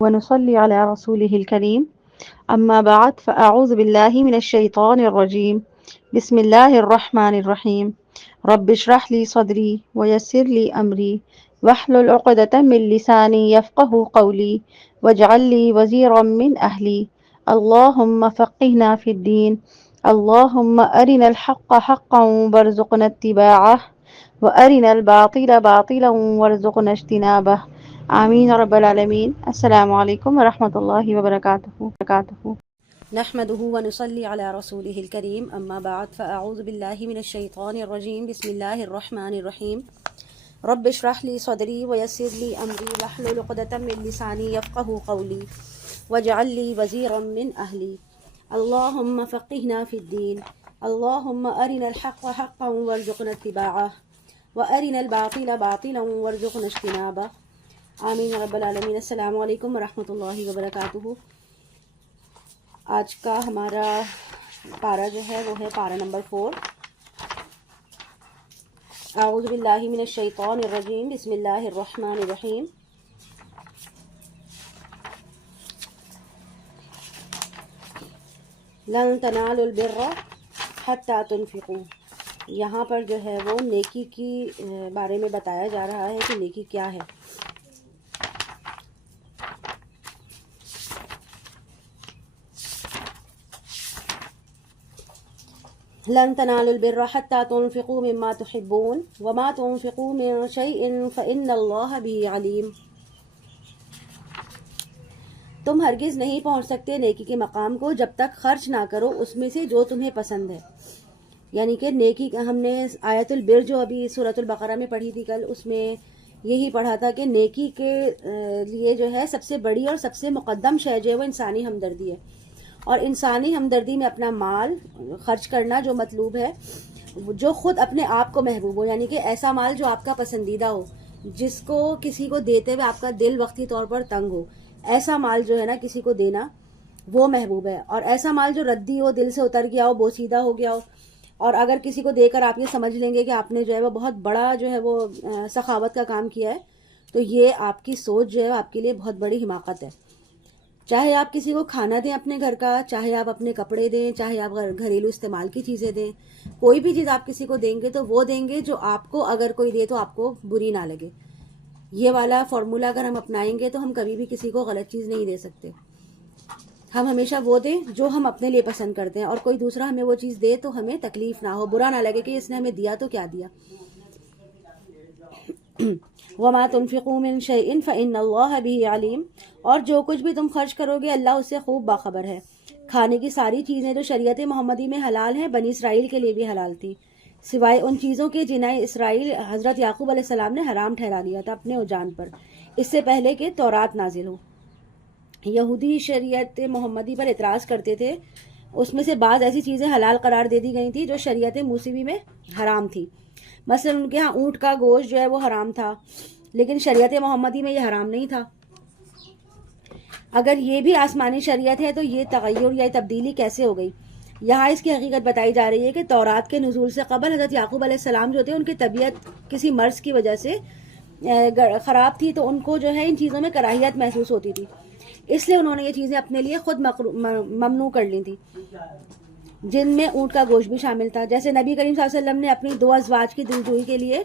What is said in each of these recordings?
ونصلي على رسوله الكريم أما بعد فأعوذ بالله من الشيطان الرجيم بسم الله الرحمن الرحيم رب اشرح لي صدري ويسر لي أمري واحلل عقدة من لساني يفقه قولي واجعل لي وزيرا من أهلي اللهم فقهنا في الدين اللهم أرنا الحق حقا وارزقنا اتباعه وأرنا الباطل باطلا وارزقنا اجتنابه آمین رب العالمین۔ السلام علیکم ورحمۃ اللہ وبرکاتہ۔ نحمده ونصلي على رسوله الكريم اما بعد فاعوذ بالله من الشيطان الرجيم بسم الله الرحمن الرحيم رب اشرح لي صدري ويسر لي امري واحلل عقدة من لساني يفقهوا قولي واجعل لي وزيرا من اهلي اللهم فقهنا في الدين اللهم ارنا الحق حقا وارزقنا اتباعه وارنا الباطل باطلا وارزقنا اجتنابه آمین رب العالمین۔ السلام علیکم ورحمۃ اللہ وبرکاتہ۔ آج کا ہمارا پارہ جو ہے وہ ہے پارہ نمبر 4۔ اعوذ باللہ من الشیطان الرجیم بسم اللہ الرحمن الرحیم۔ لن تنالوا البر حتی تنفقوا، یہاں پر جو ہے وہ نیکی کی بارے میں بتایا جا رہا ہے کہ نیکی کیا ہے۔ لن تنالوا البر حتى تنفقوا مما تحبون وما تنفقوا من شيء فإن الله به عليم۔ تم ہرگز نہیں پہنچ سکتے نیکی کے مقام کو جب تک خرچ نہ کرو اس میں سے جو تمہیں پسند ہے۔ یعنی کہ نیکی ہم نے آیت البر جو ابھی سورۃ البقرہ میں پڑھی تھی کل، اس میں یہی پڑھا تھا کہ نیکی کے لیے جو ہے سب سے بڑی اور سب سے مقدم شے جو ہے وہ انسانی ہمدردی ہے، اور انسانی ہمدردی میں اپنا مال خرچ کرنا جو مطلوب ہے، جو خود اپنے آپ کو محبوب ہو، یعنی کہ ایسا مال جو آپ کا پسندیدہ ہو، جس کو کسی کو دیتے ہوئے آپ کا دل وقتی طور پر تنگ ہو، ایسا مال جو ہے نا کسی کو دینا وہ محبوب ہے۔ اور ایسا مال جو ردی ہو، دل سے اتر گیا ہو، بوسیدہ ہو گیا ہو، اور اگر کسی کو دے کر آپ یہ سمجھ لیں گے کہ آپ نے جو ہے وہ بہت بڑا جو ہے وہ سخاوت کا کام کیا ہے، تو یہ آپ کی سوچ جو ہے آپ کے لیے بہت بڑی حماقت ہے۔ چاہے آپ کسی کو کھانا دیں اپنے گھر کا، چاہے آپ اپنے کپڑے دیں، چاہے آپ گھریلو استعمال کی چیزیں دیں، کوئی بھی چیز آپ کسی کو دیں گے تو وہ دیں گے جو آپ کو اگر کوئی دے تو آپ کو بری نہ لگے۔ یہ والا فارمولا اگر ہم اپنائیں گے تو ہم کبھی بھی کسی کو غلط چیز نہیں دے سکتے۔ ہم ہمیشہ وہ دیں جو ہم اپنے لیے پسند کرتے ہیں، اور کوئی دوسرا ہمیں وہ چیز دے تو ہمیں تکلیف نہ ہو، برا نہ لگے کہ اس نے ہمیں دیا تو کیا دیا۔ وَمَا تُنْفِقُوا مِنْ شَيْءٍ فَإِنَّ اللَّهَ بِهِ عَلِيمٌ، اور جو کچھ بھی تم خرچ کرو گے اللہ اس سے خوب باخبر ہے۔ کھانے کی ساری چیزیں جو شریعت محمدی میں حلال ہیں بنی اسرائیل کے لیے بھی حلال تھی، سوائے ان چیزوں کے جنہیں اسرائیل حضرت یعقوب علیہ السلام نے حرام ٹھہرا دیا تھا اپنے جان پر، اس سے پہلے کہ تورات نازل ہو۔ یہودی شریعت محمدی پر اعتراض کرتے تھے، اس میں سے بعض ایسی چیزیں حلال قرار دے دی گئی تھی جو شریعت موسوی میں حرام تھی۔ مثلا ان کے ہاں اونٹ کا گوشت جو ہے وہ حرام تھا، لیکن شریعت محمدی میں یہ حرام نہیں تھا۔ اگر یہ بھی آسمانی شریعت ہے تو یہ تغیر یا تبدیلی کیسے ہو گئی؟ یہاں اس کی حقیقت بتائی جا رہی ہے کہ تورات کے نزول سے قبل حضرت یعقوب علیہ السلام جو تھے ان کی طبیعت کسی مرض کی وجہ سے خراب تھی، تو ان کو جو ہے ان چیزوں میں کراہیت محسوس ہوتی تھی، اس لیے انہوں نے یہ چیزیں اپنے لیے خود ممنوع کر لی تھی، جن میں اونٹ کا گوشت بھی شامل تھا۔ جیسے نبی کریم صلی اللہ علیہ وسلم نے اپنی 2 ازواج کی دلجوئی کے لیے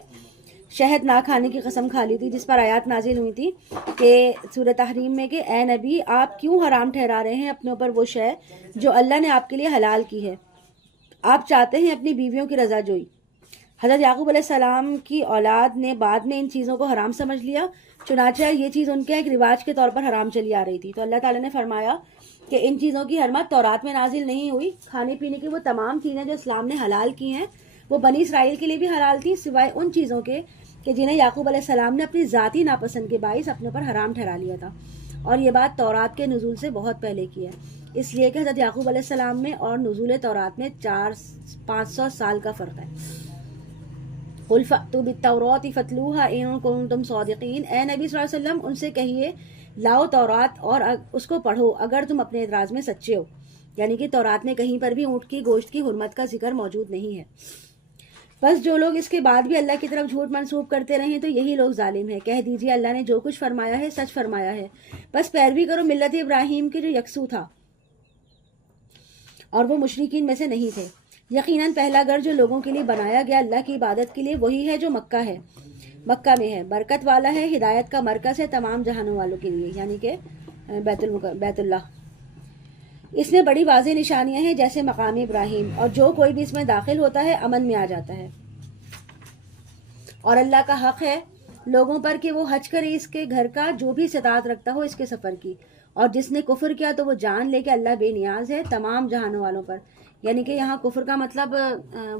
شہد نہ کھانے کی قسم کھا لی تھی، جس پر آیات نازل ہوئی تھی کہ سورہ تحریم میں کہ اے نبی آپ کیوں حرام ٹھہرا رہے ہیں اپنے اوپر وہ شے جو اللہ نے آپ کے لیے حلال کی ہے، آپ چاہتے ہیں اپنی بیویوں کی رضا جوئی۔ حضرت یعقوب علیہ السلام کی اولاد نے بعد میں ان چیزوں کو حرام سمجھ لیا، چنانچہ یہ چیز ان کے ایک رواج کے طور پر حرام چلی آ رہی تھی، تو اللہ تعالیٰ نے فرمایا کہ ان چیزوں کی حرمت تورات میں نازل نہیں ہوئی۔ کھانے پینے کی وہ تمام چیزیں جو اسلام نے حلال کی ہیں وہ بنی اسرائیل کے لیے بھی حلال تھی، سوائے ان چیزوں کے کہ جنہیں یعقوب علیہ السلام نے اپنی ذاتی ناپسند کے باعث اپنے پر حرام ٹھہرا لیا تھا، اور یہ بات تورات کے نزول سے بہت پہلے کی ہے، اس لیے کہ حضرت یعقوب علیہ السلام میں اور نزول تورات میں 500 سال کا فرق ہے۔ قُلْ فَأْتُوا بِالتَّوْرَاةِ فَاتْلُوهَا إِن كُنتُمْ صَادِقِينَ، اے نبی صلی اللہ علیہ وسلم ان سے کہیے لاؤ تورات اور اس کو پڑھو اگر تم اپنے اعتراض میں سچے ہو، یعنی کہ تورات میں کہیں پر بھی اونٹ کی گوشت کی حرمت کا ذکر موجود نہیں ہے۔ بس جو لوگ اس کے بعد بھی اللہ کی طرف جھوٹ منسوب کرتے رہیں تو یہی لوگ ظالم ہیں. کہہ دیجیے اللہ نے جو کچھ فرمایا ہے سچ فرمایا ہے. بس پیروی کرو ملت ابراہیم کی جو یکسو تھا اور وہ مشرکین میں سے نہیں تھے. یقیناً پہلا گھر جو لوگوں کے لیے بنایا گیا اللہ کی عبادت کے لیے وہی ہے جو مکہ میں ہے. برکت والا ہے, ہدایت کا مرکز ہے تمام جہانوں والوں کے لیے, یعنی کہ بیت اللہ. اس میں بڑی واضح نشانیاں ہیں جیسے مقام ابراہیم, اور جو کوئی بھی اس میں داخل ہوتا ہے امن میں آ جاتا ہے. اور اللہ کا حق ہے لوگوں پر کہ وہ حج کرے اس کے گھر کا جو بھی استطاعت رکھتا ہو اس کے سفر کی, اور جس نے کفر کیا تو وہ جان لے کہ اللہ بے نیاز ہے تمام جہانوں والوں پر. یعنی کہ یہاں کفر کا مطلب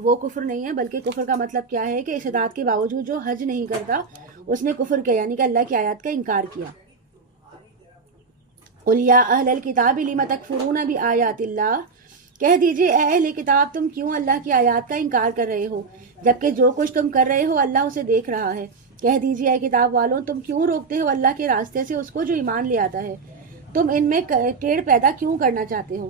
وہ کفر نہیں ہے, بلکہ کفر کا مطلب کیا ہے کہ استطاعت کے باوجود جو حج نہیں کرتا اس نے کفر کیا, یعنی کہ اللہ کی آیات کا انکار کیا. قُلْ يَا أَهْلَ الْكِتَابِ لِمَ تَكْفُرُونَ بِآيَاتِ اللَّهِ, کہہ دیجئے اے اہل کتاب تم کیوں اللہ کی آیات کا انکار کر رہے ہو جبکہ جو کچھ تم کر رہے ہو اللہ اسے دیکھ رہا ہے. کہہ دیجئے اے کتاب والوں تم کیوں روکتے ہو اللہ کے راستے سے اس کو جو ایمان لے آتا ہے. تم ان میں ٹیڑھ پیدا کیوں کرنا چاہتے ہو,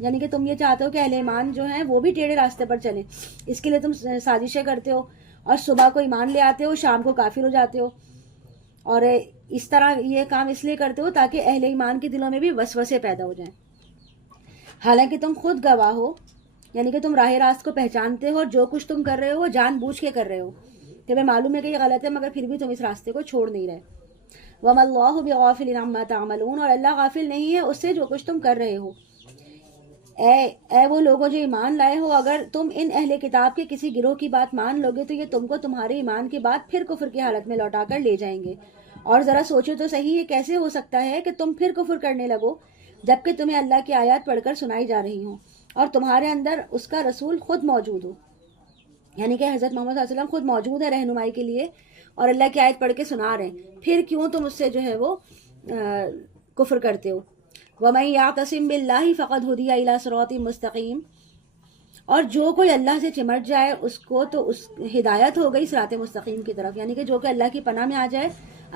یعنی کہ تم یہ چاہتے ہو کہ اہل ایمان جو ہیں وہ بھی ٹیڑھے راستے پر چلیں, اس کے لیے تم سازشیں کرتے ہو اور صبح کو ایمان لے آتے ہو شام کو کافر ہو جاتے ہو. اور اس طرح یہ کام اس لیے کرتے ہو تاکہ اہل ایمان کے دلوں میں بھی وسوسے پیدا ہو جائیں, حالانکہ تم خود گواہ ہو, یعنی کہ تم راہ راست کو پہچانتے ہو اور جو کچھ تم کر رہے ہو وہ جان بوجھ کے کر رہے ہو. تمہیں معلوم ہے کہ یہ غلط ہے مگر پھر بھی تم اس راستے کو چھوڑ نہیں رہے. وَمَا اللَّهُ بِغَافِلٍ عَمَّا تَعْمَلُونَ, اور اللہ غافل نہیں ہے اس سے جو کچھ تم کر رہے ہو. اے وہ لوگوں جو ایمان لائے ہو, اگر تم ان اہل کتاب کے کسی گروہ کی بات مان لو گے تو یہ تم کو تمہارے ایمان کے بعد پھر کفر کی حالت میں لوٹا کر لے جائیں گے. اور ذرا سوچو تو صحیح, یہ کیسے ہو سکتا ہے کہ تم پھر کفر کرنے لگو جبکہ تمہیں اللہ کی آیات پڑھ کر سنائی جا رہی ہوں اور تمہارے اندر اس کا رسول خود موجود ہو, یعنی کہ حضرت محمد صلی اللہ علیہ وسلم خود موجود ہے رہنمائی کے لیے اور اللہ کی آیت پڑھ کے سنا رہے ہیں, پھر کیوں تم اس سے جو ہے وہ کفر کرتے ہو. وَمَن يَعْتَصِم بِاللَّهِ فَقَدْ هُدِيَ إِلَىٰ صِرَاطٍ مُسْتَقِيمٍ, اور جو کوئی اللہ سے چمٹ جائے اس کو تو اس ہدایت ہو گئی صراط مستقیم کی طرف, یعنی کہ جو کہ اللہ کی پناہ میں آ جائے,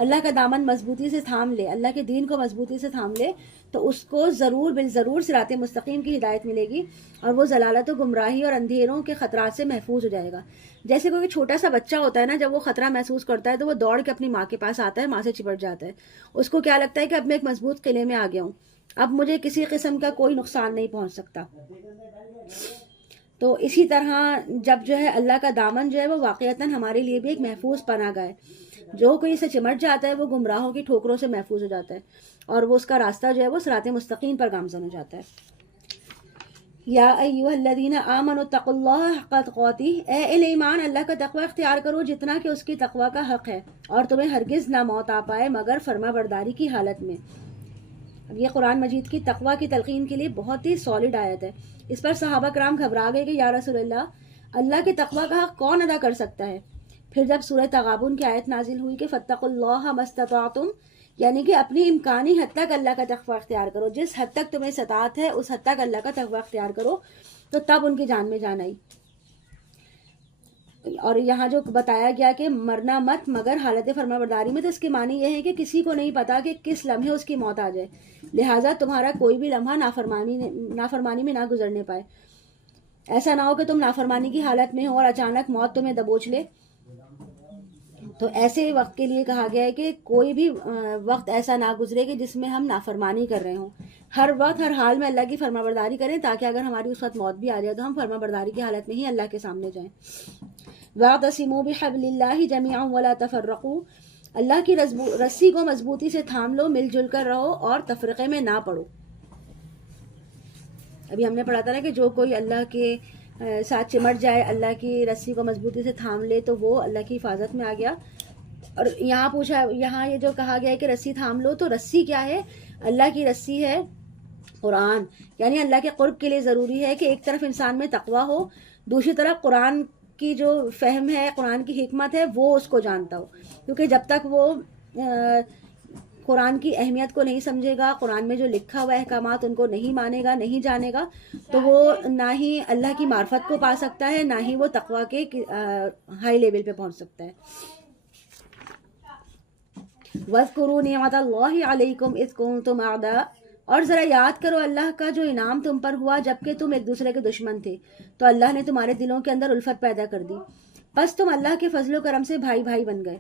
اللہ کا دامن مضبوطی سے تھام لے, اللہ کے دین کو مضبوطی سے تھام لے تو اس کو ضرور بالضرور صراط مستقیم کی ہدایت ملے گی اور وہ ضلالت و گمراہی اور اندھیروں کے خطرات سے محفوظ ہو جائے گا. جیسے کوئی چھوٹا سا بچہ ہوتا ہے نا, جب وہ خطرہ محسوس کرتا ہے تو وہ دوڑ کے اپنی ماں کے پاس آتا ہے, ماں سے چپٹ جاتا ہے. اس کو کیا لگتا ہے کہ اب میں ایک مضبوط قلعے میں آ گیا ہوں, اب مجھے کسی قسم کا کوئی نقصان نہیں پہنچ سکتا. تو اسی طرح جب جو ہے اللہ کا دامن جو ہے وہ واقعتاً ہمارے لیے بھی ایک محفوظ پناہ گاہ ہے, جو کوئی اسے چمٹ جاتا ہے وہ گمراہوں کی ٹھوکروں سے محفوظ ہو جاتا ہے اور وہ اس کا راستہ جو ہے وہ صراط مستقیم پر گامزن ہو جاتا ہے. یا ایھا الذین آمنوا اتقوا اللہ حق تقاتہ, اے اہل ایمان اللہ کا تقوی اختیار کرو جتنا کہ اس کی تقوی کا حق ہے, اور تمہیں ہرگز نہ موت آ پائے مگر فرما برداری کی حالت میں. اب یہ قرآن مجید کی تقوی کی تلقین کے لیے بہت ہی سالڈ آیت ہے. اس پر صحابہ کرام گھبرا گئے کہ یا رسول اللہ کے تقوی کا حق کون ادا کر سکتا ہے. پھر جب سورہ تغابن کی آیت نازل ہوئی کہ فاتقوا اللہ ما استطعتم, یعنی کہ اپنی امکانی حد تک اللہ کا تقوی اختیار کرو, جس حد تک تمہیں استطاعت ہے اس حد تک اللہ کا تقوی اختیار کرو, تو تب ان کی جان میں جان آئی. اور یہاں جو بتایا گیا کہ مرنا مت مگر حالت فرما برداری میں, تو اس کے معنی یہ ہے کہ کسی کو نہیں پتا کہ کس لمحے اس کی موت آ جائے, لہٰذا تمہارا کوئی بھی لمحہ نافرمانی میں نہ گزرنے پائے. ایسا نہ ہو کہ تم نافرمانی کی حالت میں ہو اور اچانک موت تمہیں دبوچ لے. تو ایسے وقت کے لیے کہا گیا ہے کہ کوئی بھی وقت ایسا نہ گزرے کہ جس میں ہم نافرمانی کر رہے ہوں. ہر وقت ہر حال میں اللہ کی فرما برداری کریں تاکہ اگر ہماری اس وقت موت بھی آ جائے تو ہم فرما برداری کی حالت میں ہی اللہ کے سامنے جائیں. وَاعْتَصِمُوا بِحَبْلِ اللَّهِ جَمِيعًا وَلَا تَفَرَّقُوا, اللہ کی رسی کو مضبوطی سے تھام لو, مل جل کر رہو اور تفرقے میں نہ پڑو. ابھی ہم نے پڑھا تھا نا کہ جو کوئی اللہ کے ساتھ چمٹ جائے, اللہ کی رسی کو مضبوطی سے تھام لے تو وہ اللہ کی حفاظت میں آ گیا. اور یہاں یہ جو کہا گیا ہے کہ رسی تھام لو, تو رسی کیا ہے؟ اللہ کی رسی ہے قرآن, یعنی اللہ کے قرب کے لیے ضروری ہے کہ ایک طرف انسان میں تقوی ہو, دوسری طرف قرآن کی جو فہم ہے, قرآن کی حکمت ہے وہ اس کو جانتا ہو, کیونکہ جب تک وہ قرآن کی اہمیت کو نہیں سمجھے گا, قرآن میں جو لکھا ہوا احکامات ان کو نہیں مانے گا, نہیں جانے گا, تو وہ نہ ہی اللہ کی معرفت کو پا سکتا ہے, نہ ہی وہ تقوی کے ہائی لیول پہ پہنچ سکتا ہے. وَاذْكُرُوا نِعْمَةَ اللَّهِ عَلَيْكُمْ إِذْ كُنْتُمْ أَعْدَاءً, اور ذرا یاد کرو اللہ کا جو انعام تم پر ہوا جبکہ تم ایک دوسرے کے دشمن تھے, تو اللہ نے تمہارے دلوں کے اندر الفت پیدا کر دی. بس تم اللہ کے فضل و کرم سے بھائی بھائی بن گئے،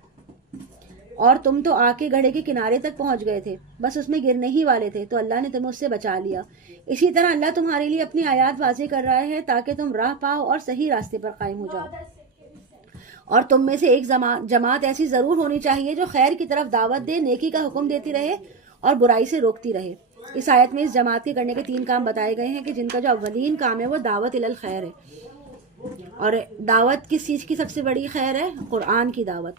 اور تم تو آ کے گڑھے کے کنارے تک پہنچ گئے تھے، بس اس میں گرنے ہی والے تھے، تو اللہ نے تمہیں اس سے بچا لیا۔ اسی طرح اللہ تمہارے لیے اپنی آیات واضح کر رہا ہے تاکہ تم راہ پاؤ اور صحیح راستے پر قائم ہو جاؤ۔ اور تم میں سے ایک جماعت ایسی ضرور ہونی چاہیے جو خیر کی طرف دعوت دے، نیکی کا حکم دیتی رہے اور برائی سے روکتی رہے۔ اس آیت میں اس جماعت کے کرنے کے 3 کام بتائے گئے ہیں کہ جن کا جو اولین کام ہے وہ دعوت الی الخیر ہے۔ اور دعوت کس چیز کی سب سے بڑی خیر ہے؟ قرآن کی دعوت۔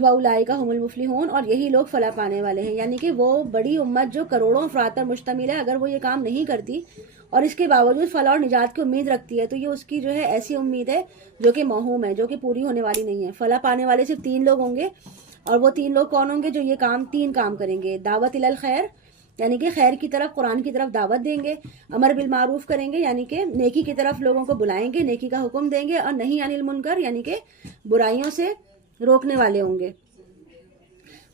وَأُولَٰئِکَ هُمُ الْمُفْلِحُونَ، اور یہی لوگ فلاح پانے والے ہیں، یعنی کہ وہ بڑی امت جو کروڑوں افراد پر مشتمل ہے، اگر وہ یہ کام نہیں کرتی اور اس کے باوجود فلاح اور نجات کی امید رکھتی ہے تو یہ اس کی جو ہے ایسی امید ہے جو کہ موہوم ہے، جو کہ پوری ہونے والی نہیں ہے۔ فلاح پانے والے صرف 3 لوگ ہوں گے، اور وہ 3 لوگ کون ہوں گے؟ جو یہ 3 کام کریں گے: دعوت الی الخیر، یعنی کہ خیر کی طرف، قرآن کی طرف دعوت دیں گے، امر بالمعروف کریں گے، یعنی کہ نیکی کی طرف لوگوں کو بلائیں گے، نیکی کا حکم دیں گے، اور نہی عن المنکر، یعنی کہ برائیوں سے روکنے والے ہوں گے۔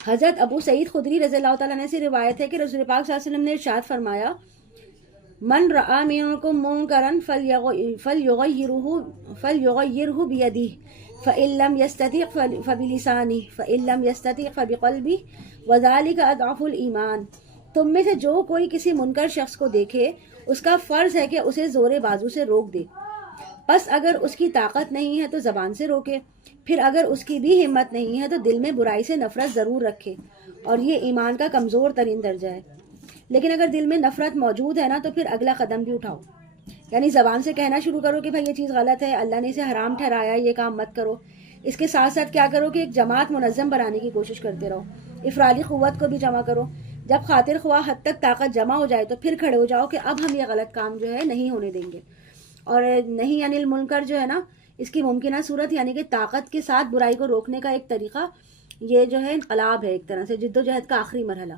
حضرت ابو سعید خدری رضی اللہ تعالیٰ عنہ سے روایت ہے کہ رسول پاک صلی اللہ علیہ وسلم نے ارشاد فرمایا: من رآ منکم منکرا فلیغیرہ بیدہ، فإن لم یستطع فبلسانہ، فإن لم یستطع فبقلبہ، وذلک اضعف الایمان۔ تم میں سے جو کوئی کسی منکر شخص کو دیکھے، اس کا فرض ہے کہ اسے زور بازو سے روک دے، پس اگر اس کی طاقت نہیں ہے تو زبان سے روکے، پھر اگر اس کی بھی ہمت نہیں ہے تو دل میں برائی سے نفرت ضرور رکھے، اور یہ ایمان کا کمزور ترین درجہ ہے۔ لیکن اگر دل میں نفرت موجود ہے نا تو پھر اگلا قدم بھی اٹھاؤ، یعنی زبان سے کہنا شروع کرو کہ بھائی یہ چیز غلط ہے، اللہ نے اسے حرام ٹھہرایا، یہ کام مت کرو۔ اس کے ساتھ ساتھ کیا کرو کہ ایک جماعت منظم بنانے کی کوشش کرتے رہو، افرادی قوت کو بھی جمع کرو۔ جب خاطر خواہ حد تک طاقت جمع ہو جائے تو پھر کھڑے ہو جاؤ کہ اب ہم یہ غلط کام جو ہے نہیں ہونے دیں گے۔ اور نہیں عن المنکر جو ہے نا، اس کی ممکنہ صورت یعنی کہ طاقت کے ساتھ برائی کو روکنے کا ایک طریقہ یہ جو ہے انقلاب ہے، ایک طرح سے جد و جہد کا آخری مرحلہ۔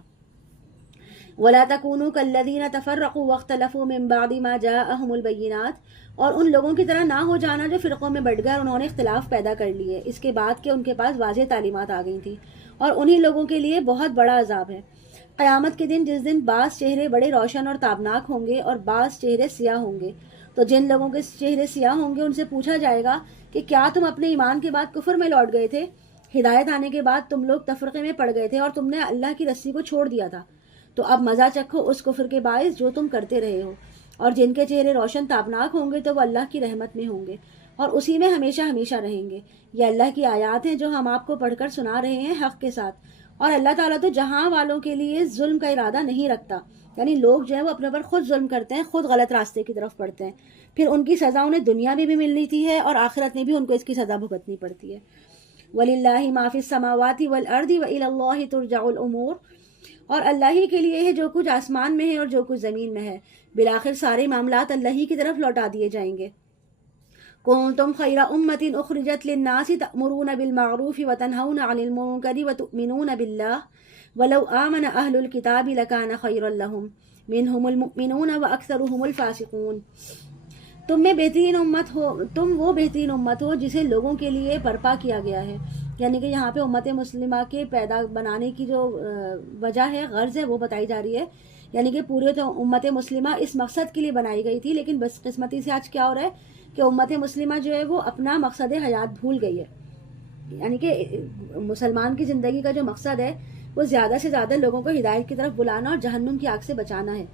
وَلَا تَكُونُوا كَالَّذِينَ تَفَرَّقُوا وَاخْتَلَفُوا مِن بَعْدِ مَا جَاءَهُمُ الْبَيِّنَاتُ، اور ان لوگوں کی طرح نہ ہو جانا جو فرقوں میں بٹ گئے اور انہوں نے اختلاف پیدا کر لیے اس کے بعد کہ ان کے پاس واضح تعلیمات آ گئی تھیں، اور انہی لوگوں کے لیے بہت بڑا عذاب ہے۔ قیامت کے دن، جس دن بعض چہرے بڑے روشن اور تابناک ہوں گے اور بعض چہرے سیاہ ہوں گے، تو جن لوگوں کے چہرے سیاہ ہوں گے ان سے پوچھا جائے گا کہ کیا تم اپنے ایمان کے بعد کفر میں لوٹ گئے تھے؟ ہدایت آنے کے بعد تم لوگ تفرقے میں پڑ گئے تھے اور تم نے اللہ کی رسی کو چھوڑ دیا تھا، تو اب مزہ چکھو اس کفر کے باعث جو تم کرتے رہے ہو۔ اور جن کے چہرے روشن تابناک ہوں گے تو وہ اللہ کی رحمت میں ہوں گے اور اسی میں ہمیشہ ہمیشہ رہیں گے۔ یہ اللہ کی آیات ہیں جو ہم آپ کو پڑھ کر سنا رہے ہیں حق کے ساتھ، اور اللہ تعالیٰ تو جہاں والوں کے لیے ظلم کا ارادہ نہیں رکھتا، یعنی لوگ جو ہے وہ اپنے پر خود ظلم کرتے ہیں، خود غلط راستے کی طرف پڑھتے ہیں، پھر ان کی سزا انہیں دنیا میں بھی ملنی تھی ہے اور آخرت میں بھی ان کو اس کی سزا بھگتنی پڑتی ہے۔ وَلِلَّهِ مَا فِي السَّمَاوَاتِ وَالْأَرْضِ وَإِلَى اللَّهِ تُرْجَعُ الْأُمُورُ، اور اللہ ہی کے لیے ہے جو کچھ آسمان میں ہے اور جو کچھ زمین میں ہے، بالآخر سارے معاملات اللہ ہی کی طرف لوٹا دیے جائیں گے۔ كُنتُمْ خَيْرَ أُمَّةٍ أُخْرِجَتْ لِلنَّاسِ تَأْمُرُونَ بِالْمَعْرُوفِ وَتَنْهَوْنَ عَنِ الْمُنكَرِ وَتُؤْمِنُونَ بِاللَّهِ وَلَوْ آمَنَ أَهْلُ الْكِتَابِ لَكَانَ خَيْرًا لَهُمْ مِنْهُمُ الْمُؤْمِنُونَ وَأَكْثَرُهُمُ الْفَاسِقُونَ۔ تم میں بہترین امت ہو، تم وہ بہترین امت ہو جسے لوگوں کے لیے برپا کیا گیا ہے، یعنی کہ یہاں پہ امت مسلمہ کے پیدا بنانے کی جو وجہ ہے، غرض ہے، وہ بتائی جا رہی ہے، یعنی کہ پورے تو امت مسلمہ اس مقصد کے لیے بنائی گئی تھی، لیکن بس قسمتی سے آج کیا ہو رہا ہے کہ امت مسلمہ جو ہے وہ اپنا مقصد حیات بھول گئی ہے، یعنی کہ مسلمان کی زندگی کا جو مقصد ہے وہ زیادہ سے زیادہ لوگوں کو ہدایت کی طرف بلانا اور جہنم کی آگ سے بچانا ہے۔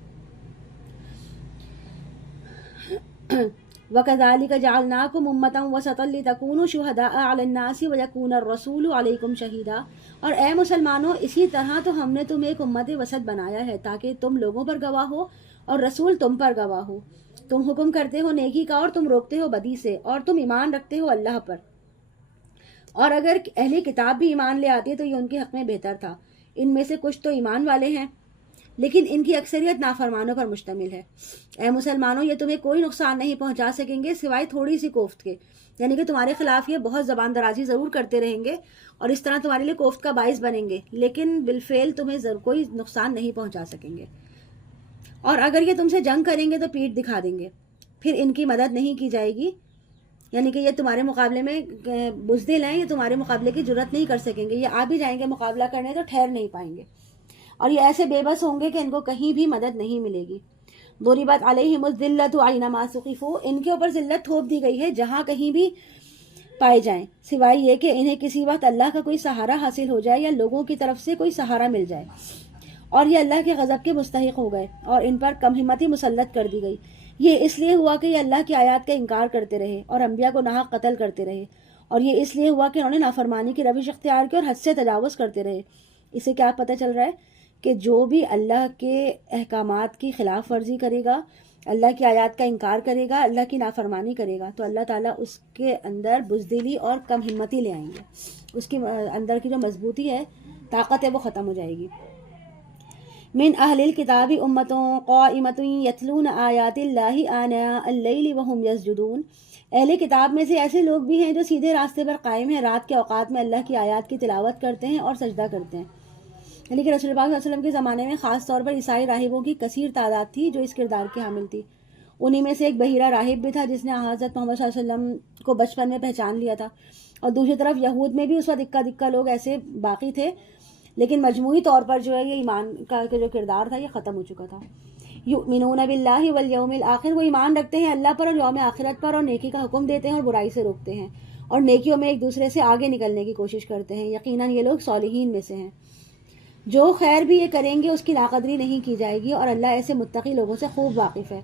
وَكَذَلِكَ جَعَلْنَاكُمْ أُمَّةً وَسَطًا لِتَكُونُوا شُهَدَاءَ عَلَى النَّاسِ وَيَكُونَ الرَّسُولُ عَلَيْكُمْ شَهِيدًا، اور اے مسلمانوں، اسی طرح تو ہم نے تمہیں ایک امت وسط بنایا ہے تاکہ تم لوگوں پر گواہ ہو اور رسول تم پر گواہ ہو۔ تم حکم کرتے ہو نیکی کا اور تم روکتے ہو بدی سے، اور تم ایمان رکھتے ہو اللہ پر، اور اگر اہل کتاب بھی ایمان لے آتے تو یہ ان کے حق میں بہتر تھا۔ ان میں سے کچھ تو ایمان والے ہیں لیکن ان کی اکثریت نافرمانوں پر مشتمل ہے۔ اے مسلمانوں، یہ تمہیں کوئی نقصان نہیں پہنچا سکیں گے سوائے تھوڑی سی کوفت کے، یعنی کہ تمہارے خلاف یہ بہت زبان درازی ضرور کرتے رہیں گے اور اس طرح تمہارے لیے کوفت کا باعث بنیں گے، لیکن بالفعل تمہیں کوئی نقصان نہیں پہنچا سکیں گے۔ اور اگر یہ تم سے جنگ کریں گے تو پیٹھ دکھا دیں گے، پھر ان کی مدد نہیں کی جائے گی، یعنی کہ یہ تمہارے مقابلے میں بزدل ہیں، یہ تمہارے مقابلے کی جرت نہیں کر سکیں گے، یہ آ بھی جائیں گے مقابلہ کرنے تو ٹھہر نہیں پائیں گے، اور یہ ایسے بے بس ہوں گے کہ ان کو کہیں بھی مدد نہیں ملے گی۔ ضربت علیہم الذلۃ اینما ثقفوا، ان کے اوپر ذلت تھوپ دی گئی ہے جہاں کہیں بھی پائے جائیں، سوائے یہ کہ انہیں کسی وقت اللہ کا کوئی سہارا حاصل ہو جائے یا لوگوں کی طرف سے کوئی سہارا مل جائے، اور یہ اللہ کے غضب کے مستحق ہو گئے اور ان پر کم ہمتی مسلط کر دی گئی۔ یہ اس لیے ہوا کہ یہ اللہ کی آیات کا انکار کرتے رہے اور انبیاء کو ناحق قتل کرتے رہے، اور یہ اس لیے ہوا کہ انہوں نے نافرمانی کی روش اختیار کی اور حد سے تجاوز کرتے رہے۔ اسے کیا پتہ چل رہا ہے کہ جو بھی اللہ کے احکامات کی خلاف ورزی کرے گا، اللہ کی آیات کا انکار کرے گا، اللہ کی نافرمانی کرے گا، تو اللہ تعالیٰ اس کے اندر بزدلی اور کم ہمتی لے آئیں گے، اس کے اندر کی جو مضبوطی ہے، طاقت ہے، وہ ختم ہو جائے گی۔ من اہل الکتاب امۃ قائمۃ یتلون آیات اللہ آناء اللیل وہم یسجدون، اہل کتاب میں سے ایسے لوگ بھی ہیں جو سیدھے راستے پر قائم ہیں، رات کے اوقات میں اللہ کی آیات کی تلاوت کرتے ہیں اور سجدہ کرتے ہیں۔ یعنی کہ رسول پاک صلی اللہ علیہ وسلم کے زمانے میں خاص طور پر عیسائی راہبوں کی کثیر تعداد تھی جو اس کردار کے حامل تھی۔ انہی میں سے ایک بحیرہ راہب بھی تھا جس نے حضرت محمد صلی اللہ علیہ وسلم کو بچپن میں پہچان لیا تھا، اور دوسری طرف یہود میں بھی اس وقت اکا لوگ ایسے باقی تھے، لیکن مجموعی طور پر جو ہے یہ ایمان کا جو کردار تھا یہ ختم ہو چکا تھا۔ یؤمنون باللہ والیوم الآخر، وہ ایمان رکھتے ہیں اللہ پر اور یوم آخرت پر، اور نیکی کا حکم دیتے ہیں اور برائی سے روکتے ہیں، اور نیکیوں میں ایک دوسرے سے آگے نکلنے کی کوشش کرتے ہیں، یقیناً یہ لوگ صالحین میں سے ہیں۔ جو خیر بھی یہ کریں گے اس کی ناقدری نہیں کی جائے گی، اور اللہ ایسے متقی لوگوں سے خوب واقف ہے۔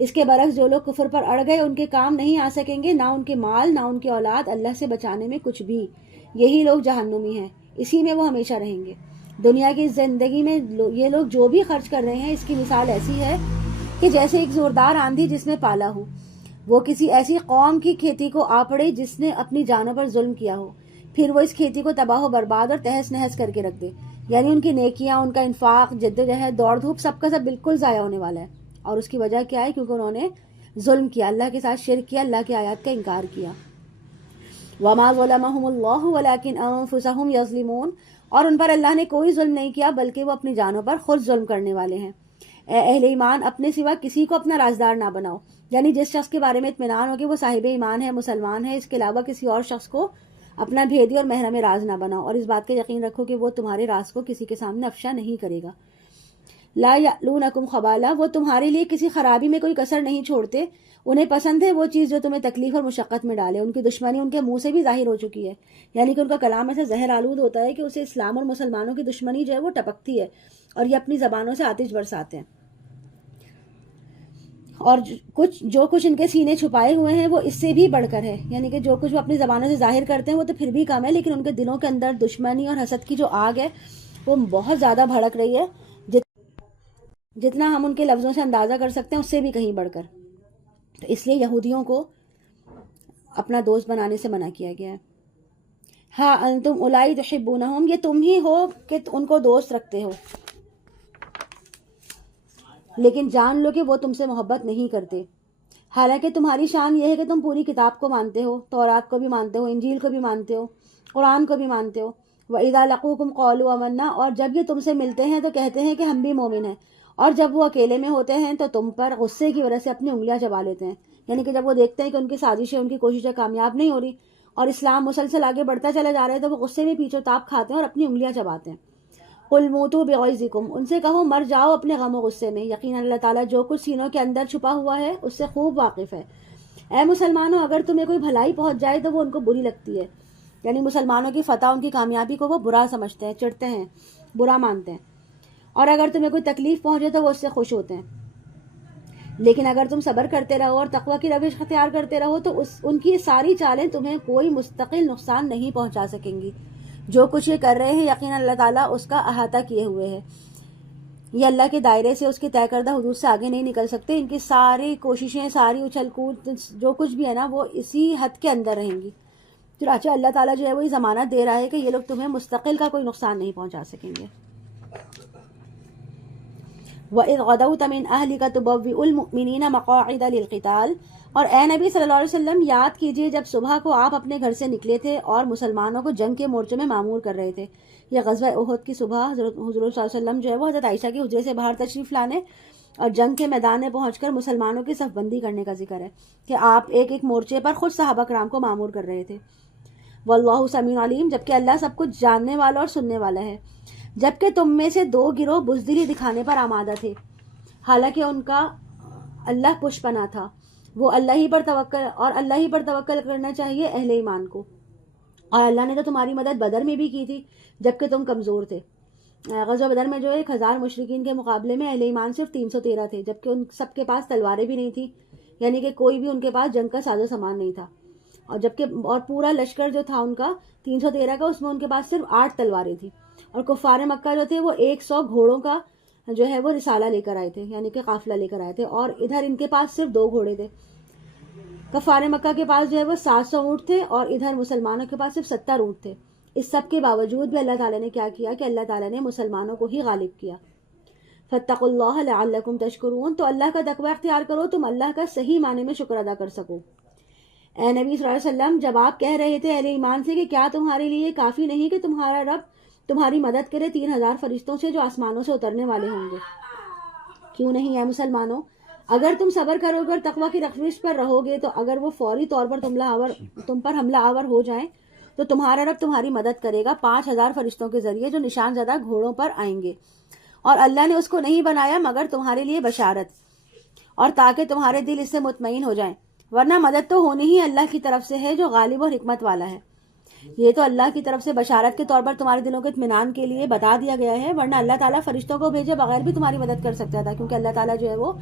اس کے برعکس جو لوگ کفر پر اڑ گئے ان کے کام نہیں آ سکیں گے، نہ ان کے مال نہ ان کی اولاد اللہ سے بچانے میں کچھ بھی، یہی لوگ جہنمی ہیں، اسی میں وہ ہمیشہ رہیں گے۔ دنیا کی زندگی میں یہ لوگ جو بھی خرچ کر رہے ہیں اس کی مثال ایسی ہے کہ جیسے ایک زوردار آندھی جس میں پالا ہو، وہ کسی ایسی قوم کی کھیتی کو آ پڑے جس نے اپنی جانوں پر ظلم کیا ہو، پھر وہ اس کھیتی کو تباہ و برباد اور تہس نہس کر کے رکھ دے، یعنی ان کی نیکیاں، ان کا انفاق، جدوجہد، دوڑ دھوپ، سب کا سب بالکل ضائع ہونے والا ہے۔ اور اس کی وجہ کیا ہے؟ کیونکہ انہوں نے ظلم کیا، اللہ کے ساتھ شرک کیا، اللہ کی آیات کا انکار کیا۔ وما ظلمهم اللہ ولکن انفسهم یظلمون، اور ان پر اللہ نے کوئی ظلم نہیں کیا بلکہ وہ اپنی جانوں پر خود ظلم کرنے والے ہیں۔ اے اہل ایمان، اپنے سوا کسی کو اپنا رازدار نہ بناؤ، یعنی جس شخص کے بارے میں اطمینان ہو کہ وہ صاحب ایمان ہے، مسلمان ہے، اس کے علاوہ کسی اور شخص کو اپنا بھیدی اور محرم راز نہ بناؤ، اور اس بات کا یقین رکھو کہ وہ تمہارے راز کو کسی کے سامنے افشا نہیں کرے گا۔ لا یألونکم خبالا، وہ تمہارے لیے کسی خرابی میں کوئی کسر نہیں چھوڑتے، انہیں پسند ہے وہ چیز جو تمہیں تکلیف اور مشقت میں ڈالے۔ ان کی دشمنی ان کے منہ سے بھی ظاہر ہو چکی ہے، یعنی کہ ان کا کلام ایسا زہر آلود ہوتا ہے کہ اسے اسلام اور مسلمانوں کی دشمنی جو ہے وہ ٹپکتی ہے، اور یہ اپنی زبانوں سے آتش برساتے ہیں۔ اور جو کچھ ان کے سینے چھپائے ہوئے ہیں وہ اس سے بھی بڑھ کر ہے، یعنی کہ جو کچھ وہ اپنی زبانوں سے ظاہر کرتے ہیں وہ تو پھر بھی کم ہے، لیکن ان کے دلوں کے اندر دشمنی اور حسد کی جو آگ ہے وہ بہت زیادہ بھڑک رہی ہے، جتنا ہم ان کے لفظوں سے اندازہ کر سکتے ہیں اس سے بھی کہیں بڑھ کر۔ تو اس لیے یہودیوں کو اپنا دوست بنانے سے منع کیا گیا ہے۔ ہاں انتم اولائی تحبونہم، یہ تم ہی ہو کہ ان کو دوست رکھتے ہو، لیکن جان لو کہ وہ تم سے محبت نہیں کرتے، حالانکہ تمہاری شان یہ ہے کہ تم پوری کتاب کو مانتے ہو، تورات کو بھی مانتے ہو، انجیل کو بھی مانتے ہو، قرآن کو بھی مانتے ہو۔ وَإِذَا لَقُوكُمْ قَالُوا آمَنَّا، اور جب یہ تم سے ملتے ہیں تو کہتے ہیں کہ ہم بھی مومن ہیں، اور جب وہ اکیلے میں ہوتے ہیں تو تم پر غصے کی وجہ سے اپنی انگلیاں چبا لیتے ہیں، یعنی کہ جب وہ دیکھتے ہیں کہ ان کی سازشیں، ان کی کوششیں کامیاب نہیں ہو رہی اور اسلام مسلسل آگے بڑھتا چلا جا رہا ہے، تو وہ غصے میں پیچھو تاب کھاتے ہیں اور اپنی انگلیاں چباتے ہیں۔ قُلْ مُوتُوا بِغَيْظِكُمْ، ان سے کہو مر جاؤ اپنے غم و غصے میں، یقیناً اللہ تعالیٰ جو کچھ سینوں کے اندر چھپا ہوا ہے اس سے خوب واقف ہے۔ اے مسلمانوں، اگر تمہیں کوئی بھلائی پہنچ جائے تو وہ ان کو بری لگتی ہے، یعنی مسلمانوں کی فتح، ان کی کامیابی کو وہ برا سمجھتے ہیں، چڑھتے ہیں، برا مانتے ہیں، اور اگر تمہیں کوئی تکلیف پہنچے تو وہ اس سے خوش ہوتے ہیں۔ لیکن اگر تم صبر کرتے رہو اور تقوی کی روش اختیار کرتے رہو تو ان کی ساری چالیں تمہیں کوئی مستقل نقصان نہیں پہنچا سکیں گی۔ جو کچھ یہ کر رہے ہیں یقیناً اللہ تعالیٰ اس کا احاطہ کیے ہوئے ہے، یہ اللہ کے دائرے سے، اس کی طے کردہ حدود سے آگے نہیں نکل سکتے۔ ان کی ساری کوششیں، ساری اچھل کود، جو کچھ بھی ہے نا، وہ اسی حد کے اندر رہیں گی۔ چنانچہ اللہ تعالیٰ جو ہے وہ یہ ضمانت دے رہا ہے کہ یہ لوگ تمہیں مستقل کا کوئی نقصان نہیں پہنچا سکیں گے۔ وَإِذْ غَدَوْتَ مِنْ أَهْلِكَ تُبَوِّئُ الْمُؤْمِنِينَ مَقَاعِدَ لِلْقِتَالِ، اور اے نبی صلی اللہ علیہ وسلم یاد کیجئے جب صبح کو آپ اپنے گھر سے نکلے تھے اور مسلمانوں کو جنگ کے مورچوں میں معمور کر رہے تھے۔ یہ غزوہ احد کی صبح حضور صلی اللہ علیہ وسلم جو ہے وہ حضرت عائشہ کے حجرے سے باہر تشریف لانے اور جنگ کے میدان میں پہنچ کر مسلمانوں کی صف بندی کرنے کا ذکر ہے کہ آپ ایک ایک مورچے پر خود صحابہ کرام کو معمور کر رہے تھے۔ واللہ سمیع علیم، جبکہ اللہ سب کچھ جاننے والا اور سننے والا ہے۔ جبکہ تم میں سے دو گروہ بزدلی دکھانے پر آمادہ تھے، حالانکہ ان کا اللہ پشپنا تھا. وہ اللہ ہی پر توکل کرنا چاہیے اہل ایمان کو. اور اللہ نے تو تمہاری مدد بدر میں بھی کی تھی جبکہ تم کمزور تھے. غزوہ بدر میں جو 1000 مشرکین کے مقابلے میں اہل ایمان صرف 313 تھے، جبکہ ان سب کے پاس تلواریں بھی نہیں تھیں، یعنی کہ کوئی بھی ان کے پاس جنگ کا ساز و سامان نہیں تھا. اور پورا لشکر جو تھا ان کا 313 کا، اس میں ان کے پاس صرف 8 تلواریں تھیں. اور کفار مکہ جو تھے وہ 100 گھوڑوں کا جو ہے وہ رسالہ لے کر آئے تھے، یعنی کہ قافلہ لے کر آئے تھے، اور ادھر ان کے پاس صرف 2 گھوڑے تھے. کفار مکہ کے پاس جو ہے وہ 700 اونٹ تھے، اور ادھر مسلمانوں کے پاس صرف 70 اونٹ تھے. اس سب کے باوجود بھی اللہ تعالیٰ نے کیا کیا کہ اللہ تعالیٰ نے مسلمانوں کو ہی غالب کیا. فاتقوا اللہ لعلکم تشکرون، تو اللہ کا تقوی اختیار کرو، تم اللہ کا صحیح معنی میں شکر ادا کر سکو. اے نبی صلی اللہ علیہ وسلم، جب آپ کہہ رہے تھے اہل ایمان سے کہ کیا تمہارے لیے کافی نہیں کہ تمہارا رب تمہاری مدد کرے 3000 فرشتوں سے جو آسمانوں سے اترنے والے ہوں گے؟ کیوں نہیں اے مسلمانوں، اگر تم صبر کرو گے اور تقوی کی رخصت پر رہو گے، تو اگر وہ فوری طور پر تم پر حملہ آور ہو جائیں تو تمہارا رب تمہاری مدد کرے گا 5000 فرشتوں کے ذریعے جو نشان زدہ گھوڑوں پر آئیں گے. اور اللہ نے اس کو نہیں بنایا مگر تمہارے لیے بشارت، اور تاکہ تمہارے دل اس سے مطمئن ہو جائیں، ورنہ مدد تو ہونی ہی اللہ کی طرف سے ہے جو غالب اور حکمت والا ہے. یہ تو اللہ کی طرف سے بشارت کے طور پر تمہارے دلوں کے اطمینان کے لیے بتا دیا گیا ہے، ورنہ اللہ تعالیٰ فرشتوں کو بھیجے بغیر بھی تمہاری مدد کر سکتا تھا، کیونکہ اللہ تعالیٰ جو ہے وہ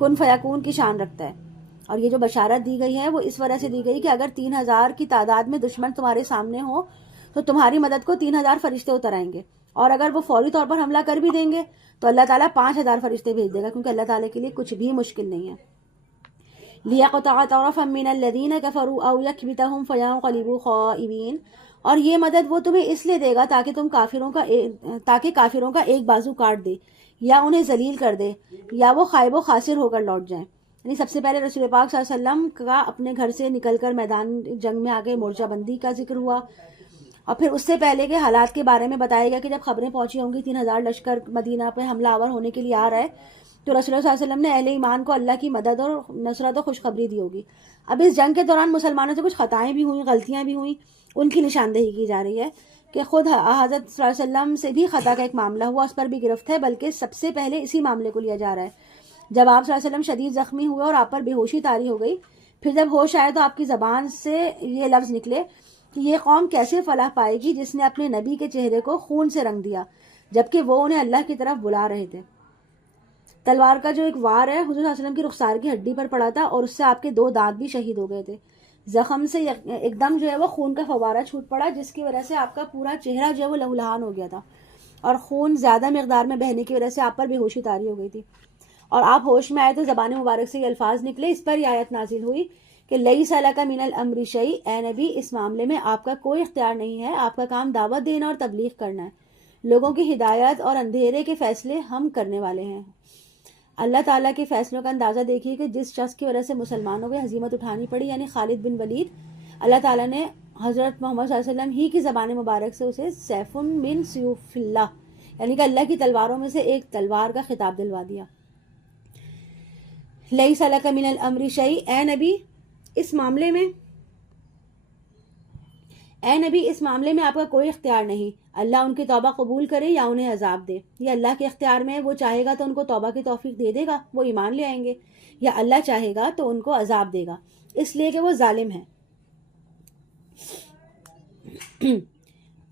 کن فیکون کی شان رکھتا ہے. اور یہ جو بشارت دی گئی ہے وہ اس وجہ سے دی گئی کہ اگر 3000 کی تعداد میں دشمن تمہارے سامنے ہو تو تمہاری مدد کو 3000 فرشتے اتر آئیں گے، اور اگر وہ فوری طور پر حملہ کر بھی دیں گے تو اللہ تعالیٰ 5000 فرشتے بھیج دے گا، کیونکہ اللہ تعالیٰ کے لیے کچھ بھی مشکل نہیں ہے. لِيَقْطَعَ طَرَفًا مِّنَ الَّذِينَ كَفَرُوا أَوْ يَكْبِتَهُمْ فَيَنقَلِبُوا خَائِبِينَ، اور یہ مدد وہ تمہیں اس لیے دے گا تاکہ کافروں کا ایک بازو کاٹ دے، یا انہیں ذلیل کر دے، یا وہ خائب و خاسر ہو کر لوٹ جائیں. یعنی سب سے پہلے رسول پاک صلی اللہ علیہ وسلم کا اپنے گھر سے نکل کر میدان جنگ میں آگے مورچہ بندی کا ذکر ہوا، اور پھر اس سے پہلے کے حالات کے بارے میں بتایا گیا کہ جب خبریں پہنچی ہوں گی 3000 لشکر مدینہ پہ حملہ آور ہونے کے لیے آ رہا ہے، تو رسول اللہ صلی اللہ علیہ وسلم نے اہل ایمان کو اللہ کی مدد اور نصرت و خوشخبری دی ہوگی. اب اس جنگ کے دوران مسلمانوں سے کچھ خطائیں بھی ہوئیں، غلطیاں بھی ہوئیں، ان کی نشاندہی کی جا رہی ہے کہ خود حضرت صلی اللہ علیہ وسلم سے بھی خطا کا ایک معاملہ ہوا، اس پر بھی گرفت ہے، بلکہ سب سے پہلے اسی معاملے کو لیا جا رہا ہے. جب آپ صلی اللہ علیہ وسلم شدید زخمی ہوئے اور آپ پر بے ہوشی طاری ہو گئی، پھر جب ہوش آئے تو آپ کی زبان سے یہ لفظ نکلے کہ یہ قوم کیسے فلاح پائے گی جس نے اپنے نبی کے چہرے کو خون سے رنگ دیا جبکہ وہ انہیں اللہ کی طرف بلا رہے تھے. تلوار کا جو ایک وار ہے حضور صلی اللہ علیہ وسلم کی رخسار کی ہڈی پر پڑا تھا، اور اس سے آپ کے 2 دانت بھی شہید ہو گئے تھے. زخم سے ایک دم جو ہے وہ خون کا فوارہ چھوٹ پڑا، جس کی وجہ سے آپ کا پورا چہرہ جو ہے وہ لہولہان ہو گیا تھا، اور خون زیادہ مقدار میں بہنے کی وجہ سے آپ پر بے ہوشی طاری ہو گئی تھی. اور آپ ہوش میں آئے تو زبان مبارک سے یہ الفاظ نکلے. اس پر یہ آیت نازل ہوئی کہ لیس لک من الامر شیء، اے نبی اس معاملے میں آپ کا کوئی اختیار نہیں ہے، آپ کا کام دعوت دینا اور تبلیغ کرنا ہے، لوگوں کی ہدایت اور اندھیرے کے فیصلے ہم کرنے والے ہیں. اللہ تعالیٰ کے فیصلوں کا اندازہ دیکھیے کہ جس شخص کی وجہ سے مسلمانوں کو ہزیمت اٹھانی پڑی، یعنی خالد بن ولید، اللہ تعالیٰ نے حضرت محمد صلی اللہ علیہ وسلم ہی کی زبان مبارک سے اسے سیف من سیوف اللہ، یعنی کہ اللہ کی تلواروں میں سے ایک تلوار کا خطاب دلوا دیا. لیس لک من الامر شیء، اے نبی اس معاملے میں آپ کا کوئی اختیار نہیں. اللہ ان کی توبہ قبول کرے یا انہیں عذاب دے، یہ اللہ کے اختیار میں ہے. وہ چاہے گا تو ان کو توبہ کی توفیق دے دے گا، وہ ایمان لے آئیں گے، یا اللہ چاہے گا تو ان کو عذاب دے گا اس لیے کہ وہ ظالم ہے.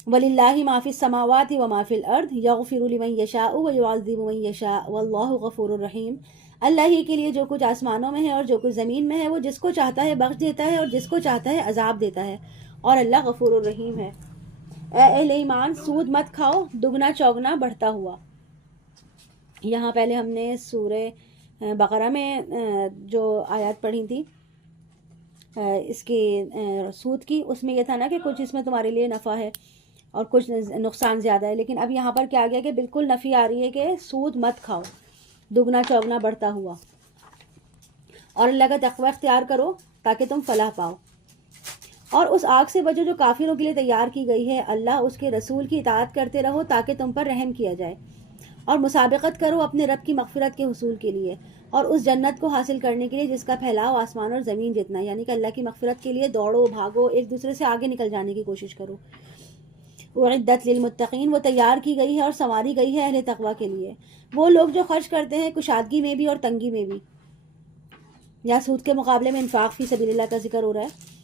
وَلِلَّهِ مَا فِي السَّمَاوَاتِ وَمَا فِي الْأَرْضِ يَغْفِرُ لِمَن يَشَاءُ وَيُعَذِّبُ مَن يَشَاءُ وَاللَّهُ غَفُورٌ رَحِيمٌ. اللہ ہی کے لیے جو کچھ آسمانوں میں ہے اور جو کچھ زمین میں ہے، وہ جس کو چاہتا ہے بخش دیتا ہے اور جس کو چاہتا ہے عذاب دیتا ہے، اور اللہ غفور الرحیم ہے. اے اہل ایمان، سود مت کھاؤ دگنا چوگنا بڑھتا ہوا. یہاں پہلے ہم نے سورہ بقرہ میں جو آیات پڑھی تھی اس کی سود کی، اس میں یہ تھا نا کہ کچھ اس میں تمہارے لیے نفع ہے اور کچھ نقصان زیادہ ہے، لیکن اب یہاں پر کیا گیا کہ بالکل نفی آ رہی ہے کہ سود مت کھاؤ دگنا چوگنا بڑھتا ہوا، اور اللہ کا تقوی اختیار کرو تاکہ تم فلاح پاؤ. اور اس آگ سے بچو جو کافروں کے لیے تیار کی گئی ہے، اللہ اس کے رسول کی اطاعت کرتے رہو تاکہ تم پر رحم کیا جائے، اور مسابقت کرو اپنے رب کی مغفرت کے حصول کے لیے اور اس جنت کو حاصل کرنے کے لیے جس کا پھیلاؤ آسمان اور زمین جتنا، یعنی کہ اللہ کی مغفرت کے لیے دوڑو بھاگو، ایک دوسرے سے آگے نکل جانے کی کوشش کرو. اعدت للمتقین، وہ تیار کی گئی ہے اور سنواری گئی ہے اہل تقوی کے لیے. وہ لوگ جو خرچ کرتے ہیں کشادگی میں بھی اور تنگی میں بھی. یا سود کے مقابلے میں انفاق فی سبیل اللہ کا ذکر ہو رہا ہے.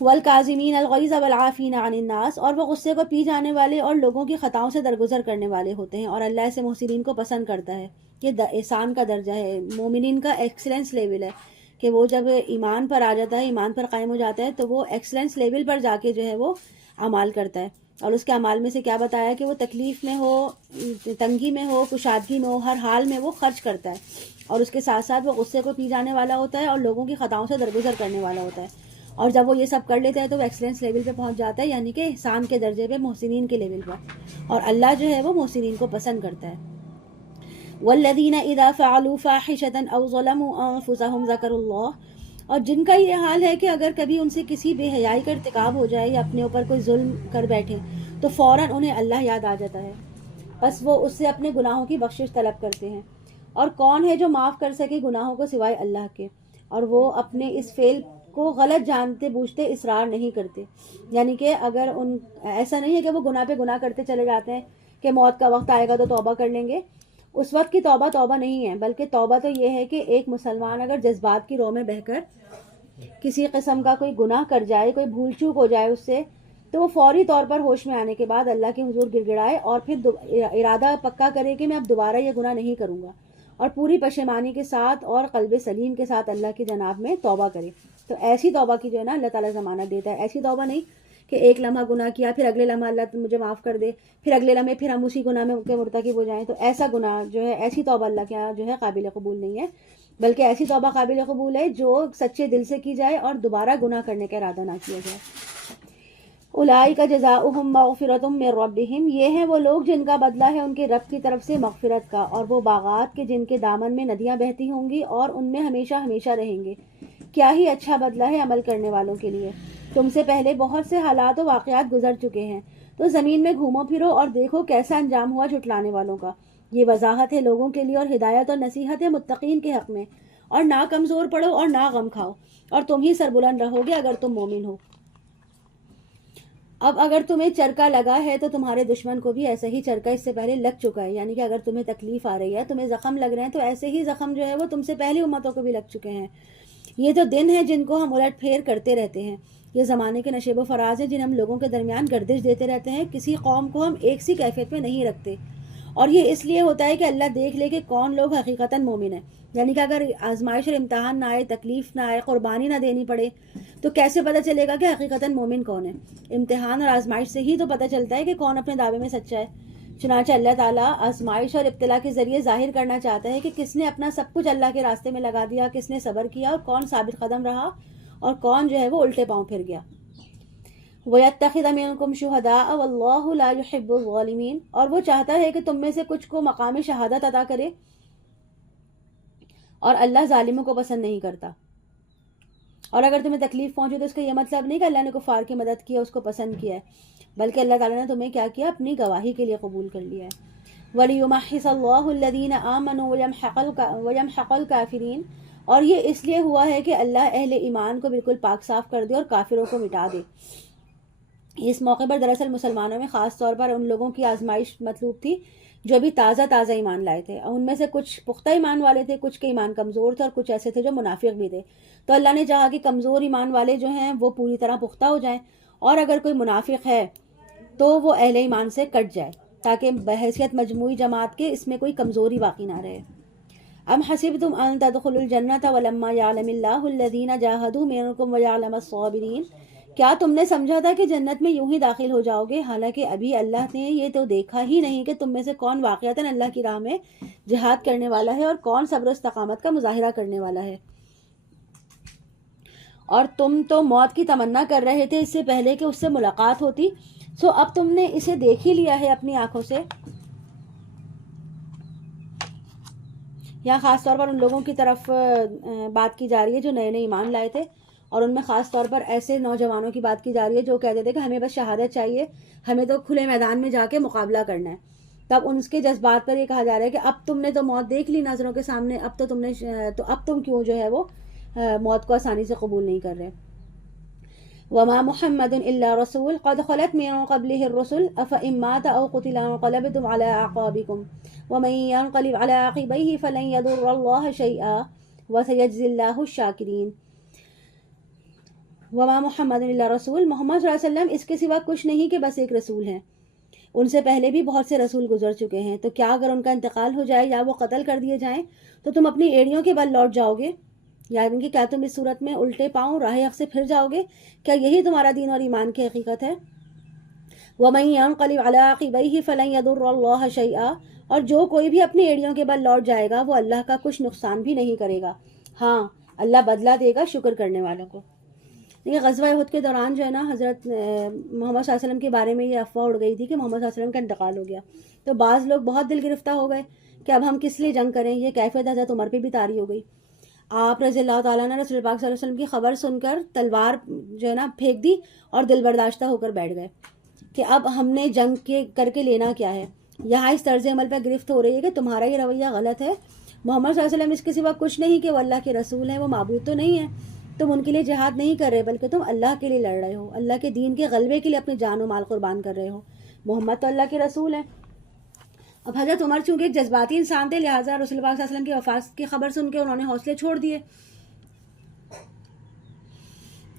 والکاظمین الغیظ والعافین عن الناس، اور وہ غصے کو پی جانے والے اور لوگوں کی خطاؤں سے درگزر کرنے والے ہوتے ہیں، اور اللہ سے محسنین کو پسند کرتا ہے. یہ احسان کا درجہ ہے، مومنین کا ایکسلنس لیول ہے کہ وہ جب ایمان پر آ جاتا ہے، ایمان پر قائم ہو جاتا ہے، تو وہ ایکسلنس لیول پر جا کے جو ہے وہ اعمال کرتا ہے. اور اس کے اعمال میں سے کیا بتایا کہ وہ تکلیف میں ہو، تنگی میں ہو، کشادگی میں ہو، ہر حال میں وہ خرچ کرتا ہے. اور اس کے ساتھ ساتھ وہ غصے کو پی جانے والا ہوتا ہے اور لوگوں کی خطاؤں سے درگزر کرنے والا ہوتا ہے. اور جب وہ یہ سب کر لیتا ہے تو وہ ایکسلنس لیول پہ پہنچ جاتا ہے، یعنی کہ احسان کے درجے پہ، محسنین کے لیول پر. اور اللہ جو ہے وہ محسنین کو پسند کرتا ہے. والذین اذا فعلوا فاحشة او ظلموا انفسهم ذکروا اللہ، اور جن کا یہ حال ہے کہ اگر کبھی ان سے کسی بے حیائی کا ارتکاب ہو جائے یا اپنے اوپر کوئی ظلم کر بیٹھے تو فوراً انہیں اللہ یاد آ جاتا ہے، بس وہ اس سے اپنے گناہوں کی بخشش طلب کرتے ہیں. اور کون ہے جو معاف کر سکے گناہوں کو سوائے اللہ کے، اور وہ اپنے اس فعل کو غلط جانتے بوجھتے اصرار نہیں کرتے. یعنی کہ اگر ایسا نہیں ہے کہ وہ گناہ پہ گناہ کرتے چلے جاتے ہیں کہ موت کا وقت آئے گا تو توبہ کر لیں گے. اس وقت کی توبہ توبہ نہیں ہے، بلکہ توبہ تو یہ ہے کہ ایک مسلمان اگر جذبات کی رو میں بہہ کر کسی قسم کا کوئی گناہ کر جائے، کوئی بھول چوک ہو جائے اس سے، تو وہ فوری طور پر ہوش میں آنے کے بعد اللہ کے حضور گر گڑائے اور پھر ارادہ پکا کرے کہ میں اب دوبارہ یہ گناہ نہیں کروں گا، اور پوری پشیمانی کے ساتھ اور قلب سلیم کے ساتھ اللہ کی جناب میں توبہ کرے. تو ایسی توبہ کی جو ہے نا اللہ تعالیٰ ضمانت دیتا ہے. ایسی توبہ نہیں کہ ایک لمحہ گناہ کیا پھر اگلے لمحہ اللہ مجھے معاف کر دے، پھر اگلے لمحے پھر ہم اسی گناہ میں کے مرتکب ہو جائیں. تو ایسا گناہ جو ہے، ایسی توبہ اللہ کے یہاں جو ہے قابل قبول نہیں ہے، بلکہ ایسی توبہ قابل قبول ہے جو سچے دل سے کی جائے اور دوبارہ گناہ کرنے کا ارادہ نہ کیا جائے. اولئک جزاؤہم مغفرۃ من ربہم، یہ ہیں وہ لوگ جن کا بدلہ ہے ان کے رب کی طرف سے مغفرت کا، اور وہ باغات کے جن کے دامن میں ندیاں بہتی ہوں گی اور ان میں ہمیشہ ہمیشہ رہیں گے. کیا ہی اچھا بدلہ ہے عمل کرنے والوں کے لیے. تم سے پہلے بہت سے حالات و واقعات گزر چکے ہیں، تو زمین میں گھومو پھرو اور دیکھو کیسا انجام ہوا جھٹلانے والوں کا. یہ وضاحت ہے لوگوں کے لیے اور ہدایت اور نصیحت ہے متقین کے حق میں. اور نہ کمزور پڑو اور نہ غم کھاؤ، اور تم ہی سربلند رہو گے اگر تم مومن ہو. اب اگر تمہیں چرکا لگا ہے تو تمہارے دشمن کو بھی ایسا ہی چرکا اس سے پہلے لگ چکا ہے. یعنی کہ اگر تمہیں تکلیف آ رہی ہے، تمہیں زخم لگ رہے ہیں، تو ایسے ہی زخم جو ہے وہ تم سے پہلی امتوں کو بھی لگ چکے ہیں. یہ تو دن ہیں جن کو ہم الٹ پھیر کرتے رہتے ہیں. یہ زمانے کے نشیب و فراز ہیں جن ہم لوگوں کے درمیان گردش دیتے رہتے ہیں. کسی قوم کو ہم ایک سی کیفیت میں نہیں رکھتے، اور یہ اس لیے ہوتا ہے کہ اللہ دیکھ لے کہ کون لوگ حقیقتاً مومن ہیں. یعنی کہ اگر آزمائش اور امتحان نہ آئے، تکلیف نہ آئے، قربانی نہ دینی پڑے، تو کیسے پتہ چلے گا کہ حقیقتاً مومن کون ہے؟ امتحان اور آزمائش سے ہی تو پتہ چلتا ہے کہ کون اپنے دعوے میں سچا ہے. چنانچہ اللہ تعالیٰ آزمائش اور ابتلا کے ذریعے ظاہر کرنا چاہتا ہے کہ کس نے اپنا سب کچھ اللہ کے راستے میں لگا دیا، کس نے صبر کیا، اور کون ثابت قدم رہا اور کون جو ہے وہ الٹے پاؤں پھر گیا. وَيَتَّخِذَ مِنْكُمْ شُهَدَاءَ وَاللَّهُ لَا يُحِبُّ الظَّالِمِينَ، اور وہ چاہتا ہے کہ تم میں سے کچھ کو مقام شہادت عطا کرے، اور اللہ ظالموں کو پسند نہیں کرتا. اور اگر تمہیں تکلیف پہنچے تو اس کا یہ مطلب نہیں کہ اللہ نے کفار کی مدد کی ہے، اس کو پسند کیا ہے، بلکہ اللہ تعالیٰ نے تمہیں کیا کیا؟ اپنی گواہی کے لیے قبول کر لیا ہے. وَلِيُمَحِّصَ اللَّهُ الَّذِينَ آمَنُوا وَيَمْحَقَ الْكَافِرِينَ، اور یہ اس لیے ہوا ہے کہ اللہ اہل ایمان کو بالکل پاک صاف کر دے اور کافروں کو مٹا دے. اس موقع پر دراصل مسلمانوں میں خاص طور پر ان لوگوں کی آزمائش مطلوب تھی جو ابھی تازہ ایمان لائے تھے. ان میں سے کچھ پختہ ایمان والے تھے، کچھ کے ایمان کمزور تھے، اور کچھ ایسے تھے جو منافق بھی تھے. تو اللہ نے چاہا کہ کمزور ایمان والے جو ہیں وہ پوری طرح پختہ ہو جائیں، اور اگر کوئی منافق ہے تو وہ اہل ایمان سے کٹ جائے، تاکہ بحیثیت مجموعی جماعت کے اس میں کوئی کمزوری باقی نہ رہے. ام حسبتم ان تدخلوا الجنۃ ولما یعلم اللہ الذین جاہدوا منکم ویعلم الصابرین، کیا تم نے سمجھا تھا کہ جنت میں یوں ہی داخل ہو جاؤ گے، حالانکہ ابھی اللہ نے یہ تو دیکھا ہی نہیں کہ تم میں سے کون واقعتاً اللہ کی راہ میں جہاد کرنے والا ہے اور کون صبر و استقامت کا مظاہرہ کرنے والا ہے. اور تم تو موت کی تمنا کر رہے تھے اس سے پہلے کہ اس سے ملاقات ہوتی، سو اب تم نے اسے دیکھ ہی لیا ہے اپنی آنکھوں سے. یہاں خاص طور پر ان لوگوں کی طرف بات کی جا رہی ہے جو نئے ایمان لائے تھے، اور ان میں خاص طور پر ایسے نوجوانوں کی بات کی جا رہی ہے جو کہتے تھے کہ ہمیں بس شہادت چاہیے، ہمیں تو کھلے میدان میں جا کے مقابلہ کرنا ہے. تب ان کے جذبات پر یہ کہا جا رہا ہے کہ اب تم نے تو موت دیکھ لی نظروں کے سامنے، اب تم کیوں جو ہے وہ موت کو آسانی سے قبول نہیں کر رہے. وما محمد الا رسول قد خلت من قبله الرسل افإن مات او قتل انقلبتم على اعقابكم ومن ينقلب على عقبيه فلن يضر الله شيئا وسيجزي الله الشاكرين۔ وما محمد الا رسول، محمد صلی اللہ علیہ وسلم اس کے سوا کچھ نہیں کہ بس ایک رسول ہیں، ان سے پہلے بھی بہت سے رسول گزر چکے ہیں، تو کیا اگر ان کا انتقال ہو جائے یا وہ قتل کر دیے جائیں تو تم اپنی ایڑیوں کے بل لوٹ جاؤ گے؟ یعنی کہ کیا تم اس صورت میں الٹے پاؤں راہ حق سے پھر جاؤ گے؟ کیا یہی تمہارا دین اور ایمان کی حقیقت ہے؟ وَمَن يَنقَلِبْ عَلَىٰ عَقِبَيْهِ فَلَن يَضُرَّ اللَّهَ شَيْئًا، اور جو کوئی بھی اپنی ایڑیوں کے بل لوٹ جائے گا وہ اللہ کا کچھ نقصان بھی نہیں کرے گا، ہاں اللہ بدلہ دے گا شکر کرنے والوں کو۔ دیکھیے غزوہ احد کے دوران جو ہے نا حضرت محمد صلی اللہ علیہ وسلم کے بارے میں یہ افواہ اڑ گئی تھی کہ محمد صلی اللہ علیہ وسلم کا انتقال ہو گیا، تو بعض لوگ بہت دل گرفتہ ہو گئے کہ اب ہم کس لیے جنگ کریں۔ یہ کیفیت حضرت عمر پہ بھی طاری ہو گئی۔ آپ رضی اللہ تعالیٰ نے رسول پاک صلی اللہ علیہ وسلم کی خبر سن کر تلوار جو ہے نا پھینک دی اور دل برداشتہ ہو کر بیٹھ گئے کہ اب ہم نے جنگ کر کے لینا کیا ہے۔ یہاں اس طرز عمل پہ گرفت ہو رہی ہے کہ تمہارا یہ رویہ غلط ہے، محمد صلی اللہ علیہ وسلم اس کے سوا کچھ نہیں کہ وہ اللہ کے رسول ہیں، وہ معبود تو نہیں ہے، تم ان کے لیے جہاد نہیں کر رہے بلکہ تم اللہ کے لیے لڑ رہے ہو، اللہ کے دین کے غلبے کے لیے اپنی جان و مال قربان کر رہے ہو، محمد تو اللہ کے رسول ہیں۔ اب حضرت عمر چونکہ ایک جذباتی انسان تھے، لہٰذا رسول پاک صلی اللہ علیہ وسلم کی وفات کی خبر سن کے انہوں نے حوصلے چھوڑ دیے۔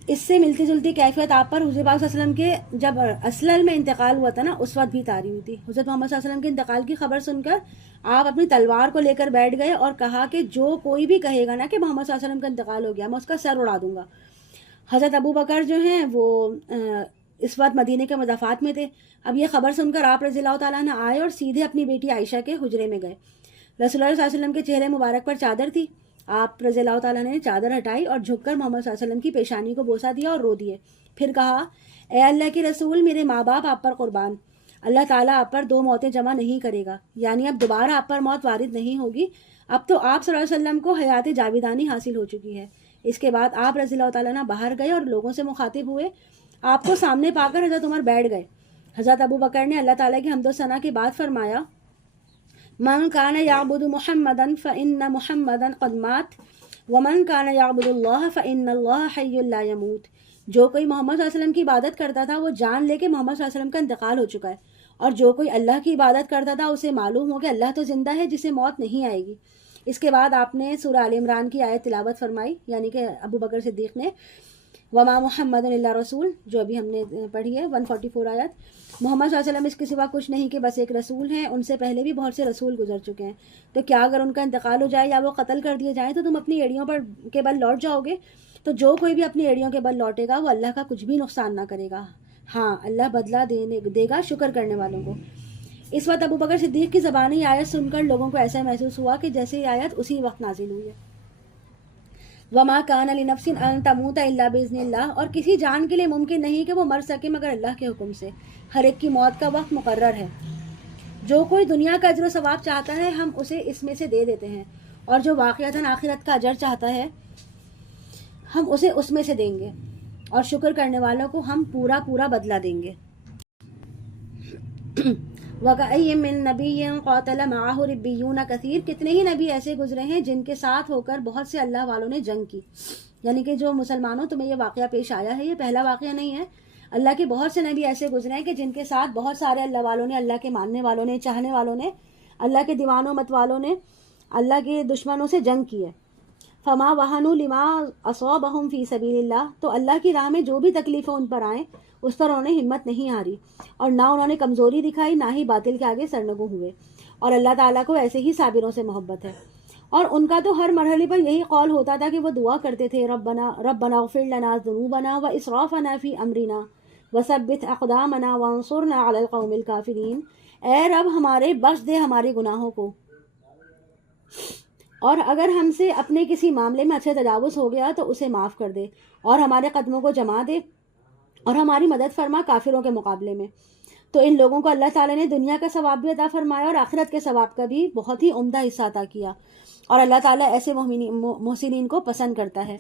اس سے ملتی جلتی کیفیت آپ پر حضور پاک صلی اللہ علیہ وسلم کے جب اسلل میں انتقال ہوا تھا نا اس وقت بھی طاری ہوئی تھی۔ حضرت محمد صلی اللہ علیہ وسلم کے انتقال کی خبر سن کر آپ اپنی تلوار کو لے کر بیٹھ گئے اور کہا کہ جو کوئی بھی کہے گا نا کہ محمد صلی اللہ علیہ وسلم کا انتقال ہو گیا میں اس کا سر اڑا دوں گا۔ حضرت ابو بکر جو ہیں وہ اس وقت مدینے کے مضافات میں تھے۔ اب یہ خبر سن کر آپ رضی اللہ تعالیٰ نے آئے اور سیدھے اپنی بیٹی عائشہ کے حجرے میں گئے۔ رسول اللہ صلی اللہ علیہ وسلم کے چہرے مبارک پر چادر تھی، آپ رضی اللہ تعالیٰ نے چادر ہٹائی اور جھک کر محمد صلی اللہ علیہ وسلم کی پیشانی کو بوسہ دیا اور رو دیے۔ پھر کہا، اے اللہ کے رسول، میرے ماں باپ آپ پر قربان، اللہ تعالیٰ آپ پر 2 موتیں جمع نہیں کرے گا، یعنی اب دوبارہ آپ پر موت وارد نہیں ہوگی، اب تو آپ صلی اللہ علیہ وسلم کو حیات جاویدانی حاصل ہو چکی ہے۔ اس کے بعد آپ رضی اللہ تعالیٰ نے باہر گئے اور لوگوں سے مخاطب ہوئے، آپ کو سامنے پا کر حضرت عمر بیٹھ گئے۔ حضرت ابو بکر نے اللہ تعالیٰ کی حمد و ثنا کے بعد فرمایا، من کان یعبد محمدا فإن محمدا قد مات ومن کان یعبد اللہ فإن اللہ حی لا یموت۔ جو کوئی محمد صلی اللہ علیہ وسلم کی عبادت کرتا تھا وہ جان لے کہ محمد صلی اللہ علیہ وسلم کا انتقال ہو چکا ہے، اور جو کوئی اللہ کی عبادت کرتا تھا اسے معلوم ہو کہ اللہ تو زندہ ہے جسے موت نہیں آئے گی۔ اس کے بعد آپ نے سورہ آل عمران کی آیت تلاوت فرمائی، یعنی کہ ابو بکر صدیق نے، وما محمد الا رسول، جو ابھی ہم نے پڑھی ہے 144 آیت۔ محمد صلی اللہ علیہ وسلم اس کے سوا کچھ نہیں کہ بس ایک رسول ہیں، ان سے پہلے بھی بہت سے رسول گزر چکے ہیں، تو کیا اگر ان کا انتقال ہو جائے یا وہ قتل کر دیے جائیں تو تم اپنی ایڑیوں پر کے بل لوٹ جاؤ گے؟ تو جو کوئی بھی اپنی ایڑیوں کے بل لوٹے گا وہ اللہ کا کچھ بھی نقصان نہ کرے گا، ہاں اللہ بدلہ دے گا شکر کرنے والوں کو۔ اس وقت ابو بکر صدیق کی زبانی یہ آیت سن کر لوگوں کو ایسا محسوس ہوا کہ جیسے یہ آیت اسی وقت نازل ہوئی ہے۔ وما کان لنفس ان تموت الا باذن اللہ، اور کسی جان کے لیے ممکن نہیں کہ وہ مر سکے مگر اللہ کے حکم سے، ہر ایک کی موت کا وقت مقرر ہے۔ جو کوئی دنیا کا اجر و ثواب چاہتا ہے ہم اسے اس میں سے دے دیتے ہیں، اور جو واقعتاً آخرت کا اجر چاہتا ہے ہم اسے اس میں سے دیں گے، اور شکر کرنے والوں کو ہم پورا بدلہ دیں گے۔ وَكَأَيٍّ مِّن نَبِيٍّ قَاتَلَ مَعَهُ رِبِّيُّونَ كَثِيرٌ، کتنے ہی نبی ایسے گزرے ہیں جن کے ساتھ ہو کر بہت سے اللہ والوں نے جنگ کی۔ یعنی کہ جو مسلمانوں تمہیں یہ واقعہ پیش آیا ہے یہ پہلا واقعہ نہیں ہے، اللہ کے بہت سے نبی ایسے گزرے ہیں کہ جن کے ساتھ بہت سارے اللہ والوں نے، اللہ کے ماننے والوں نے، چاہنے والوں نے، اللہ کے دیوانوں مت والوں نے اللہ کے دشمنوں سے جنگ کی ہے۔ فما وہنوا لما اصابہم فی سبیل اللہ، تو اللہ کی راہ میں جو بھی تکلیفیں ان پر آئیں اس پر انہوں نے ہمت نہیں ہاری، اور نہ انہوں نے کمزوری دکھائی، نہ ہی باطل کے آگے سرنگوں ہوئے، اور اللہ تعالیٰ کو ایسے ہی صابروں سے محبت ہے۔ اور ان کا تو ہر مرحلے پر یہی قول ہوتا تھا کہ وہ دعا کرتے تھے، ربنا اغفر لنا ذنوبنا واسرافنا فی امرنا وثبت اقدامنا وانصرنا علی القوم الکافرین، اے رب ہمارے بخش دے ہمارے گناہوں کو، اور اگر ہم سے اپنے کسی معاملے میں اچھا تجاوز ہو گیا تو اسے معاف کر دے، اور ہمارے قدموں کو جما دے، اور ہماری مدد فرما کافروں کے مقابلے میں۔ تو ان لوگوں کو اللہ تعالیٰ نے دنیا کا ثواب بھی عطا فرمایا اور آخرت کے ثواب کا بھی بہت ہی عمدہ حصہ عطا کیا، اور اللہ تعالیٰ ایسے محسنین کو پسند کرتا ہے۔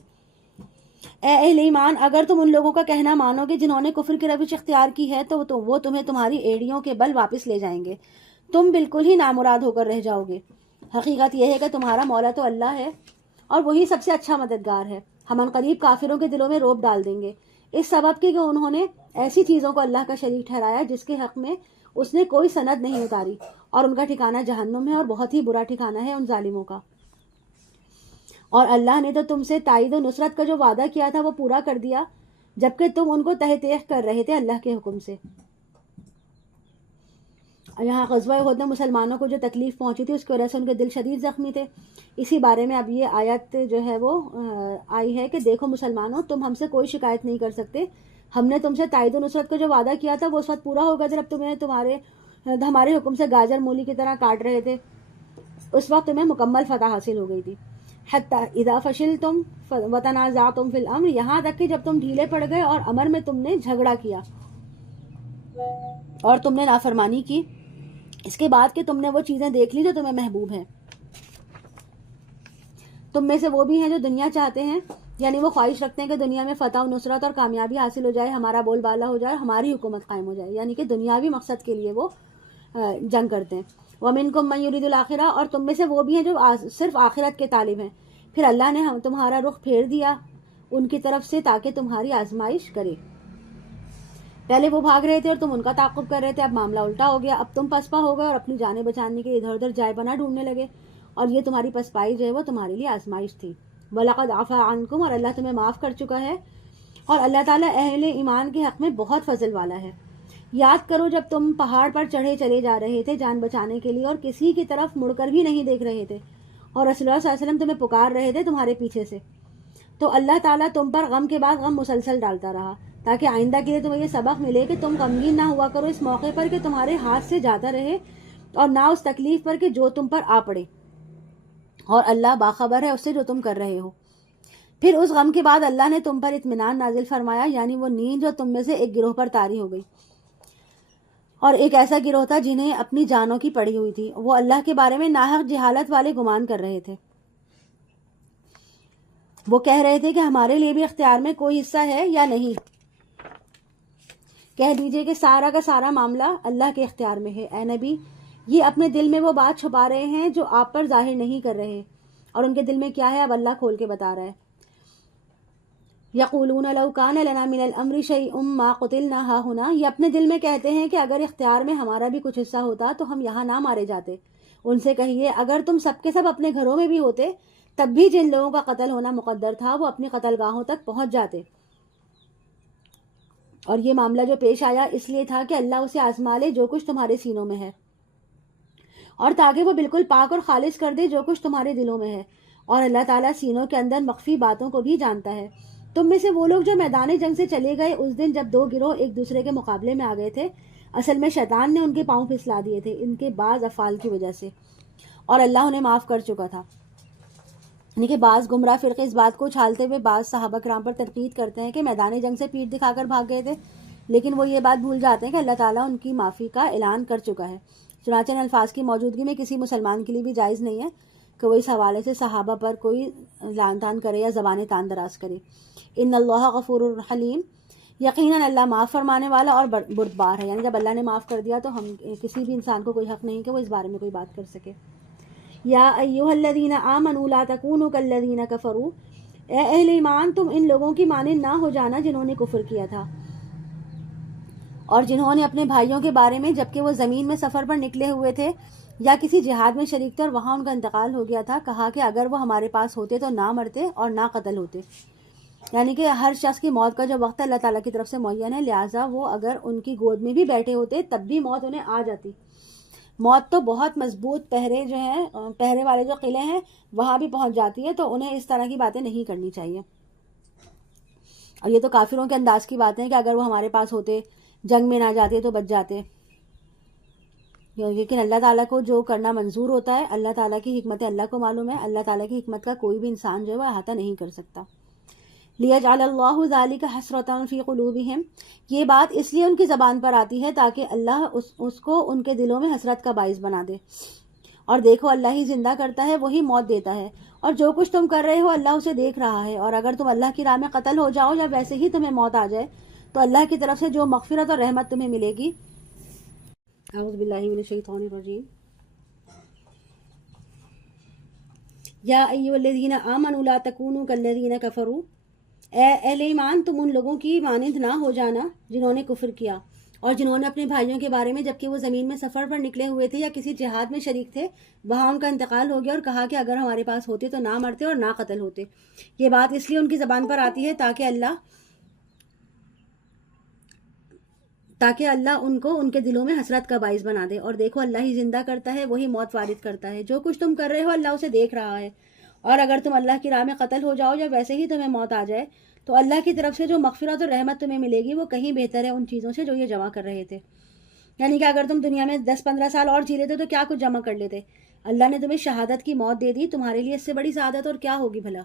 اے اہل ایمان، اگر تم ان لوگوں کا کہنا مانو گے جنہوں نے کفر کی روش اختیار کی ہے تو وہ تمہیں تمہاری ایڑیوں کے بل واپس لے جائیں گے، تم بالکل ہی نامراد ہو کر رہ جاؤ گے۔ حقیقت یہ ہے کہ تمہارا مولا تو اللہ ہے، اور وہی سب سے اچھا مددگار ہے۔ ہم عنقریب کافروں کے دلوں میں رعب ڈال دیں گے، اس سبب کی کہ انہوں نے ایسی چیزوں کو اللہ کا شریک ٹھہرایا جس کے حق میں اس نے کوئی سند نہیں اتاری، اور ان کا ٹھکانہ جہنم ہے، اور بہت ہی برا ٹھکانہ ہے ان ظالموں کا۔ اور اللہ نے تو تم سے تائید و نصرت کا جو وعدہ کیا تھا وہ پورا کر دیا، جبکہ تم ان کو تہ تیغ کر رہے تھے اللہ کے حکم سے۔ یہاں غزوہ احد میں مسلمانوں کو جو تکلیف پہنچی تھی اس کی وجہ سے ان کے دل شدید زخمی تھے۔ اسی بارے میں اب یہ آیت جو ہے وہ آئی ہے کہ دیکھو مسلمانوں، تم ہم سے کوئی شکایت نہیں کر سکتے، ہم نے تم سے تائید و نصرت کا جو وعدہ کیا تھا وہ اس وقت پورا ہوگا جب ہمارے حکم سے گاجر مولی کی طرح کاٹ رہے تھے، اس وقت تمہیں مکمل فتح حاصل ہو گئی تھی۔ حتی اذا فشلتم وتنازعتم فی الامر، یہاں تک کہ جب تم ڈھیلے پڑ گئے اور امر میں تم نے جھگڑا کیا اور تم نے نافرمانی کی، اس کے بعد کہ تم نے وہ چیزیں دیکھ لی جو تمہیں محبوب ہیں۔ تم میں سے وہ بھی ہیں جو دنیا چاہتے ہیں، یعنی وہ خواہش رکھتے ہیں کہ دنیا میں فتح و نصرت اور کامیابی حاصل ہو جائے، ہمارا بول بالا ہو جائے، ہماری حکومت قائم ہو جائے، یعنی کہ دنیاوی مقصد کے لیے وہ جنگ کرتے ہیں۔ وَمِنْكُمْ مَنْ يُرِيدُ الْآخِرَةَ، اور تم میں سے وہ بھی ہیں جو صرف آخرت کے طالب ہیں۔ پھر اللہ نے تمہارا رخ پھیر دیا ان کی طرف سے تاکہ تمہاری آزمائش کرے۔ پہلے وہ بھاگ رہے تھے اور تم ان کا تعاقب کر رہے تھے، اب معاملہ الٹا ہو گیا، اب تم پسپا ہو گئے اور اپنی جانیں بچانے کے ادھر ادھر جائے بنا ڈھونڈنے لگے، اور یہ تمہاری پسپائی جو ہے وہ تمہارے لیے آزمائش تھی۔ وَلَقَدْ عَفَا عَنْكُمْ، اور اللہ تمہیں معاف کر چکا ہے، اور اللہ تعالیٰ اہل ایمان کے حق میں بہت فضل والا ہے۔ یاد کرو جب تم پہاڑ پر چڑھے چلے جا رہے تھے جان بچانے کے لیے اور کسی کی طرف مڑ کر بھی نہیں دیکھ رہے تھے، اور رسول اللہ صلی اللہ علیہ وسلم تمہیں پکار رہے تھے تمہارے پیچھے سے، تو اللہ تعالیٰ تم پر غم کے بعد غم مسلسل ڈالتا رہا تاکہ آئندہ کے لیے تمہیں یہ سبق ملے کہ تم غمگین نہ ہوا کرو اس موقع پر کہ تمہارے ہاتھ سے جاتا رہے، اور نہ اس تکلیف پر کہ جو تم پر آ پڑے، اور اللہ باخبر ہے اس سے جو تم کر رہے ہو۔ پھر اس غم کے بعد اللہ نے تم پر اطمینان نازل فرمایا، یعنی وہ نیند جو تم میں سے ایک گروہ پر طاری ہو گئی، اور ایک ایسا گروہ تھا جنہیں اپنی جانوں کی پڑی ہوئی تھی، وہ اللہ کے بارے میں ناحق جہالت والے گمان کر رہے تھے۔ وہ کہہ رہے تھے کہ ہمارے لیے بھی اختیار میں کوئی حصہ ہے یا نہیں۔ کہہ دیجئے کہ سارا کا سارا معاملہ اللہ کے اختیار میں ہے، اے نبی، یہ اپنے دل میں وہ بات چھپا رہے ہیں جو آپ پر ظاہر نہیں کر رہے، اور ان کے دل میں کیا ہے اب اللہ کھول کے بتا رہا ہے۔ یقولون لو کان لنا من الامر شیء ما قتلنا ہاہنا، یہ اپنے دل میں کہتے ہیں کہ اگر اختیار میں ہمارا بھی کچھ حصہ ہوتا تو ہم یہاں نہ مارے جاتے۔ ان سے کہیے اگر تم سب کے سب اپنے گھروں میں بھی ہوتے تب بھی جن لوگوں کا قتل ہونا مقدر تھا وہ اپنی قتل گاہوں تک پہنچ جاتے، اور یہ معاملہ جو پیش آیا اس لیے تھا کہ اللہ اسے آزما لے جو کچھ تمہارے سینوں میں ہے، اور تاکہ وہ بالکل پاک اور خالص کر دے جو کچھ تمہارے دلوں میں ہے، اور اللہ تعالیٰ سینوں کے اندر مخفی باتوں کو بھی جانتا ہے۔ تم میں سے وہ لوگ جو میدان جنگ سے چلے گئے اس دن جب دو گروہ ایک دوسرے کے مقابلے میں آ گئے تھے، اصل میں شیطان نے ان کے پاؤں پھسلا دیے تھے ان کے بعض افعال کی وجہ سے، اور اللہ انہیں معاف کر چکا تھا۔ یعنی کہ بعض گمراہ فرقے اس بات کو اچھالتے ہوئے بعض صحابہ کرام پر تنقید کرتے ہیں کہ میدان جنگ سے پیٹھ دکھا کر بھاگ گئے تھے، لیکن وہ یہ بات بھول جاتے ہیں کہ اللہ تعالیٰ ان کی معافی کا اعلان کر چکا ہے۔ چنانچہ ان الفاظ کی موجودگی میں کسی مسلمان کے لیے بھی جائز نہیں ہے کہ وہ اس حوالے سے صحابہ پر کوئی لعن طعن کرے یا زبان تان دراز کرے۔ ان اللہ غفور حلیم، یقیناً اللہ معاف فرمانے والا اور بردبار ہے، یعنی جب اللہ نے معاف کر دیا تو ہم کسی بھی انسان کو کوئی حق نہیں کہ وہ اس بارے میں کوئی بات کر سکے۔ یا ایھا الذین آمنوا لا تکونوا کالذین کفروا، اے اہل ایمان تم ان لوگوں کی مانند نہ ہو جانا جنہوں نے کفر کیا تھا، اور جنہوں نے اپنے بھائیوں کے بارے میں جبکہ وہ زمین میں سفر پر نکلے ہوئے تھے یا کسی جہاد میں شریک تھے اور وہاں ان کا انتقال ہو گیا تھا، کہا کہ اگر وہ ہمارے پاس ہوتے تو نہ مرتے اور نہ قتل ہوتے۔ یعنی کہ ہر شخص کی موت کا جو وقت اللہ تعالیٰ کی طرف سے معین ہے، لہٰذا وہ اگر ان کی گود میں بھی بیٹھے ہوتے تب بھی موت انہیں آ جاتی۔ موت تو بہت مضبوط پہرے جو ہیں، پہرے والے جو قلعے ہیں وہاں بھی پہنچ جاتی ہے، تو انہیں اس طرح کی باتیں نہیں کرنی چاہیے۔ اور یہ تو کافروں کے انداز کی باتیں ہیں کہ اگر وہ ہمارے پاس ہوتے، جنگ میں نہ جاتے تو بچ جاتے، لیکن اللہ تعالیٰ کو جو کرنا منظور ہوتا ہے، اللہ تعالیٰ کی حکمت اللہ کو معلوم ہے، اللہ تعالیٰ کی حکمت کا کوئی بھی انسان جو ہے وہ احاطہ نہیں کر سکتا۔ لِيَجْعَلَ اللَّهُ ذَلِكَ حَسْرَةً فِي قُلُوبِهِمْ، یہ بات اس لیے ان کی زبان پر آتی ہے تاکہ اللہ اس کو ان کے دلوں میں حسرت کا باعث بنا دے۔ اور دیکھو اللہ ہی زندہ کرتا ہے، وہی موت دیتا ہے، اور جو کچھ تم کر رہے ہو اللہ اسے دیکھ رہا ہے، اور اگر تم اللہ کی راہ میں قتل ہو جاؤ یا ویسے ہی تمہیں موت آ جائے تو اللہ کی طرف سے جو مغفرت اور رحمت تمہیں ملے گی۔ اعوذ باللہ من الشیطان الرجیم۔ یا ایھا الذین آمنوا لا تکونوا کالذین کفروا، اے اہل ایمان، تم ان لوگوں کی مانند نہ ہو جانا جنہوں نے کفر کیا اور جنہوں نے اپنے بھائیوں کے بارے میں جبکہ وہ زمین میں سفر پر نکلے ہوئے تھے یا کسی جہاد میں شریک تھے وہاں ان کا انتقال ہو گیا اور کہا کہ اگر ہمارے پاس ہوتے تو نہ مرتے اور نہ قتل ہوتے۔ یہ بات اس لیے ان کی زبان پر آتی ہے تاکہ اللہ ان کو ان کے دلوں میں حسرت کا باعث بنا دے۔ اور دیکھو اللہ ہی زندہ کرتا ہے، وہی موت وارد کرتا ہے، جو کچھ تم کر رہے ہو اللہ اسے دیکھ رہا ہے۔ اور اگر تم اللہ کی راہ میں قتل ہو جاؤ یا ویسے ہی تمہیں موت آ جائے تو اللہ کی طرف سے جو مغفرت اور رحمت تمہیں ملے گی وہ کہیں بہتر ہے ان چیزوں سے جو یہ جمع کر رہے تھے۔ یعنی کہ اگر تم دنیا میں 10-15 سال اور جی لیتے تو کیا کچھ جمع کر لیتے؟ اللہ نے تمہیں شہادت کی موت دے دی، تمہارے لیے اس سے بڑی سعادت اور کیا ہوگی بھلا؟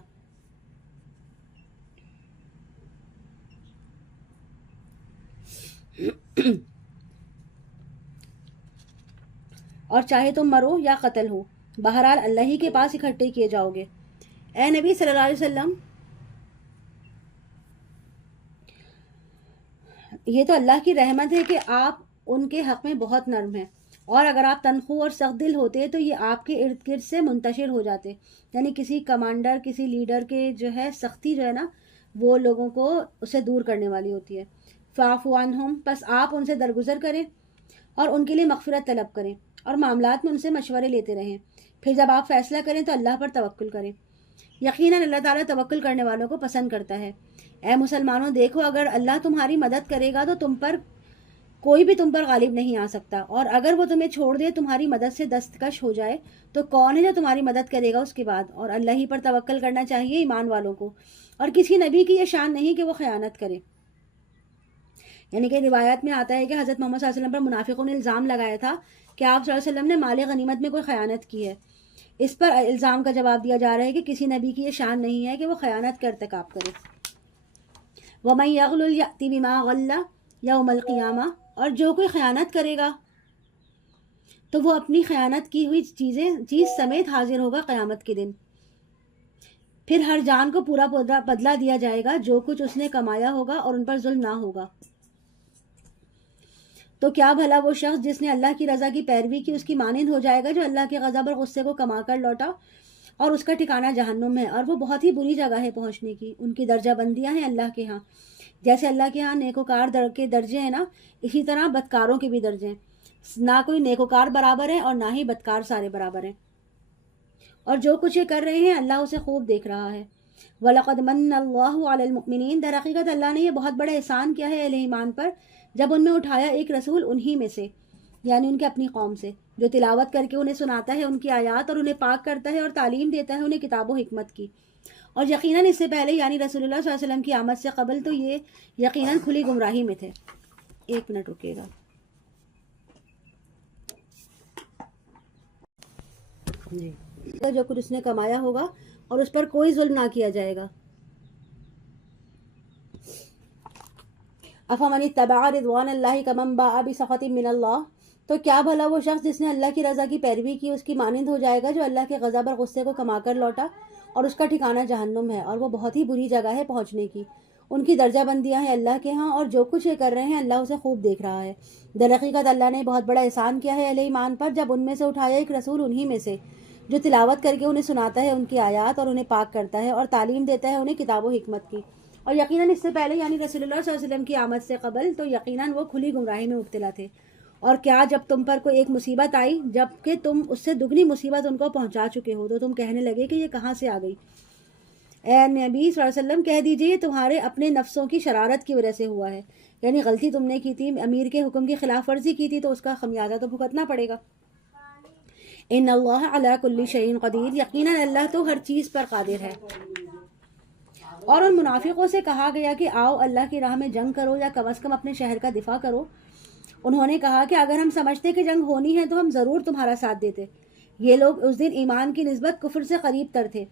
اور چاہے تم مرو یا قتل ہو، بہرحال اللہ ہی کے پاس اکٹھے کیے جاؤ گے۔ اے نبی صلی اللہ علیہ وسلم، یہ تو اللہ کی رحمت ہے کہ آپ ان کے حق میں بہت نرم ہیں، اور اگر آپ تنخو اور سخت دل ہوتے تو یہ آپ کے ارد گرد سے منتشر ہو جاتے۔ یعنی کسی کمانڈر، کسی لیڈر کے جو ہے سختی جو ہے نا وہ لوگوں کو اسے دور کرنے والی ہوتی ہے۔ فاعفو عنہم، پس آپ ان سے درگزر کریں اور ان کے لیے مغفرت طلب کریں اور معاملات میں ان سے مشورے لیتے رہیں۔ پھر جب آپ فیصلہ کریں تو اللہ پر توکل کریں، یقیناً اللہ تعالیٰ توکل کرنے والوں کو پسند کرتا ہے۔ اے مسلمانوں، دیکھو اگر اللہ تمہاری مدد کرے گا تو کوئی بھی تم پر غالب نہیں آ سکتا، اور اگر وہ تمہیں چھوڑ دے، تمہاری مدد سے دستکش ہو جائے تو کون ہے جو تمہاری مدد کرے گا اس کے بعد؟ اور اللہ ہی پر توکل کرنا چاہیے ایمان والوں کو، اور کسی نبی کی یہ شان نہیں کہ وہ خیانت کرے۔ یعنی کہ روایت میں آتا ہے کہ حضرت محمد صلی اللہ علیہ وسلم پر منافقوں نے الزام لگایا تھا کہ آپ صلی اللہ علیہ وسلم نے مال غنیمت میں کوئی خیانت کی ہے۔ اس پر الزام کا جواب دیا جا رہا ہے کہ کسی نبی کی یہ شان نہیں ہے کہ وہ خیانت کا ارتکاب کرے۔ وَمَن يَغْلُلْ يَأْتِ بِمَا غَلَّ يَوْمَ الْقِيَامَةِ، اور جو کوئی خیانت کرے گا تو وہ اپنی خیانت کی ہوئی چیز سمیت حاضر ہوگا قیامت کے دن۔ پھر ہر جان کو پورا بدلہ دیا جائے گا جو کچھ اس نے کمایا ہوگا اور ان پر ظلم نہ ہوگا۔ تو کیا بھلا وہ شخص جس نے اللہ کی رضا کی پیروی کی اس کی مانند ہو جائے گا جو اللہ کے غضب اور غصے کو کما کر لوٹا، اور اس کا ٹھکانہ جہنم ہے، اور وہ بہت ہی بری جگہ ہے پہنچنے کی۔ ان کی درجہ بندیاں ہیں اللہ کے ہاں، جیسے اللہ کے ہاں نیکوکار کے درجے ہیں نا، اسی طرح بدکاروں کے بھی درجے ہیں۔ نہ کوئی نیکوکار برابر ہے اور نہ ہی بدکار سارے برابر ہیں، اور جو کچھ یہ کر رہے ہیں اللہ اسے خوب دیکھ رہا ہے۔ وَلَقَدْ مَنَّ اللَّهُ عَلَى الْمُؤْمِنِينَ، در حقیقت اللہ نے یہ بہت بڑا احسان کیا ہے اہل ایمان پر جب ان میں اٹھایا ایک رسول انہی میں سے، یعنی ان کے اپنی قوم سے، جو تلاوت کر کے انہیں سناتا ہے ان کی آیات اور انہیں پاک کرتا ہے اور تعلیم دیتا ہے انہیں کتاب و حکمت کی۔ اور یقیناً اس سے پہلے یعنی رسول اللہ صلی اللہ علیہ وسلم کی آمد سے قبل تو یہ یقیناً کھلی گمراہی میں تھے۔ ایک منٹ رکیے گا جی۔ جو کچھ اس نے کمایا ہوگا اور اس پر کوئی ظلم نہ کیا جائے گا۔ افمن اتبع رضوان اللہ کمن باء بسخط من اللہ، تو کیا بھلا وہ شخص جس نے اللہ کی رضا کی پیروی کی اس کی مانند ہو جائے گا جو اللہ کے غضب اور غصے کو کما کر لوٹا، اور اس کا ٹھکانہ جہنم ہے، اور وہ بہت ہی بری جگہ ہے پہنچنے کی۔ ان کی درجہ بندیاں ہیں اللہ کے ہاں، اور جو کچھ یہ کر رہے ہیں اللہ اسے خوب دیکھ رہا ہے۔ در حقیقت اللہ نے بہت بڑا احسان کیا ہے اہل ایمان پر جب ان میں سے اٹھایا ایک رسول انہی میں سے، جو تلاوت کر کے انہیں سناتا ہے ان کی آیات اور انہیں پاک کرتا ہے اور تعلیم دیتا ہے انہیں کتاب و حکمت کی۔ اور یقیناً اس سے پہلے یعنی رسول اللہ صلی اللہ علیہ وسلم کی آمد سے قبل تو یقیناً وہ کھلی گمراہی میں مبتلا تھے۔ اور کیا جب تم پر کوئی ایک مصیبت آئی جب کہ تم اس سے دگنی مصیبت ان کو پہنچا چکے ہو تو تم کہنے لگے کہ یہ کہاں سے آ گئی؟ اے نبی صلی اللہ علیہ وسلم کہہ دیجئے تمہارے اپنے نفسوں کی شرارت کی وجہ سے ہوا ہے، یعنی غلطی تم نے کی تھی، امیر کے حکم کی خلاف ورزی کی تھی تو اس کا خمیازہ تو بھگتنا پڑے گا۔ ان اللہ علی کل شیء قدیر، یقیناً اللہ تو ہر چیز پر قادر ہے۔ اور ان منافقوں سے کہا گیا کہ آؤ اللہ کی راہ میں جنگ کرو یا کم از کم اپنے شہر کا دفاع کرو۔ انہوں نے کہا کہ اگر ہم سمجھتے کہ جنگ ہونی ہے تو ہم ضرور تمہارا ساتھ دیتے۔ یہ لوگ اس دن ایمان کی نسبت کفر سے قریب تر تھے،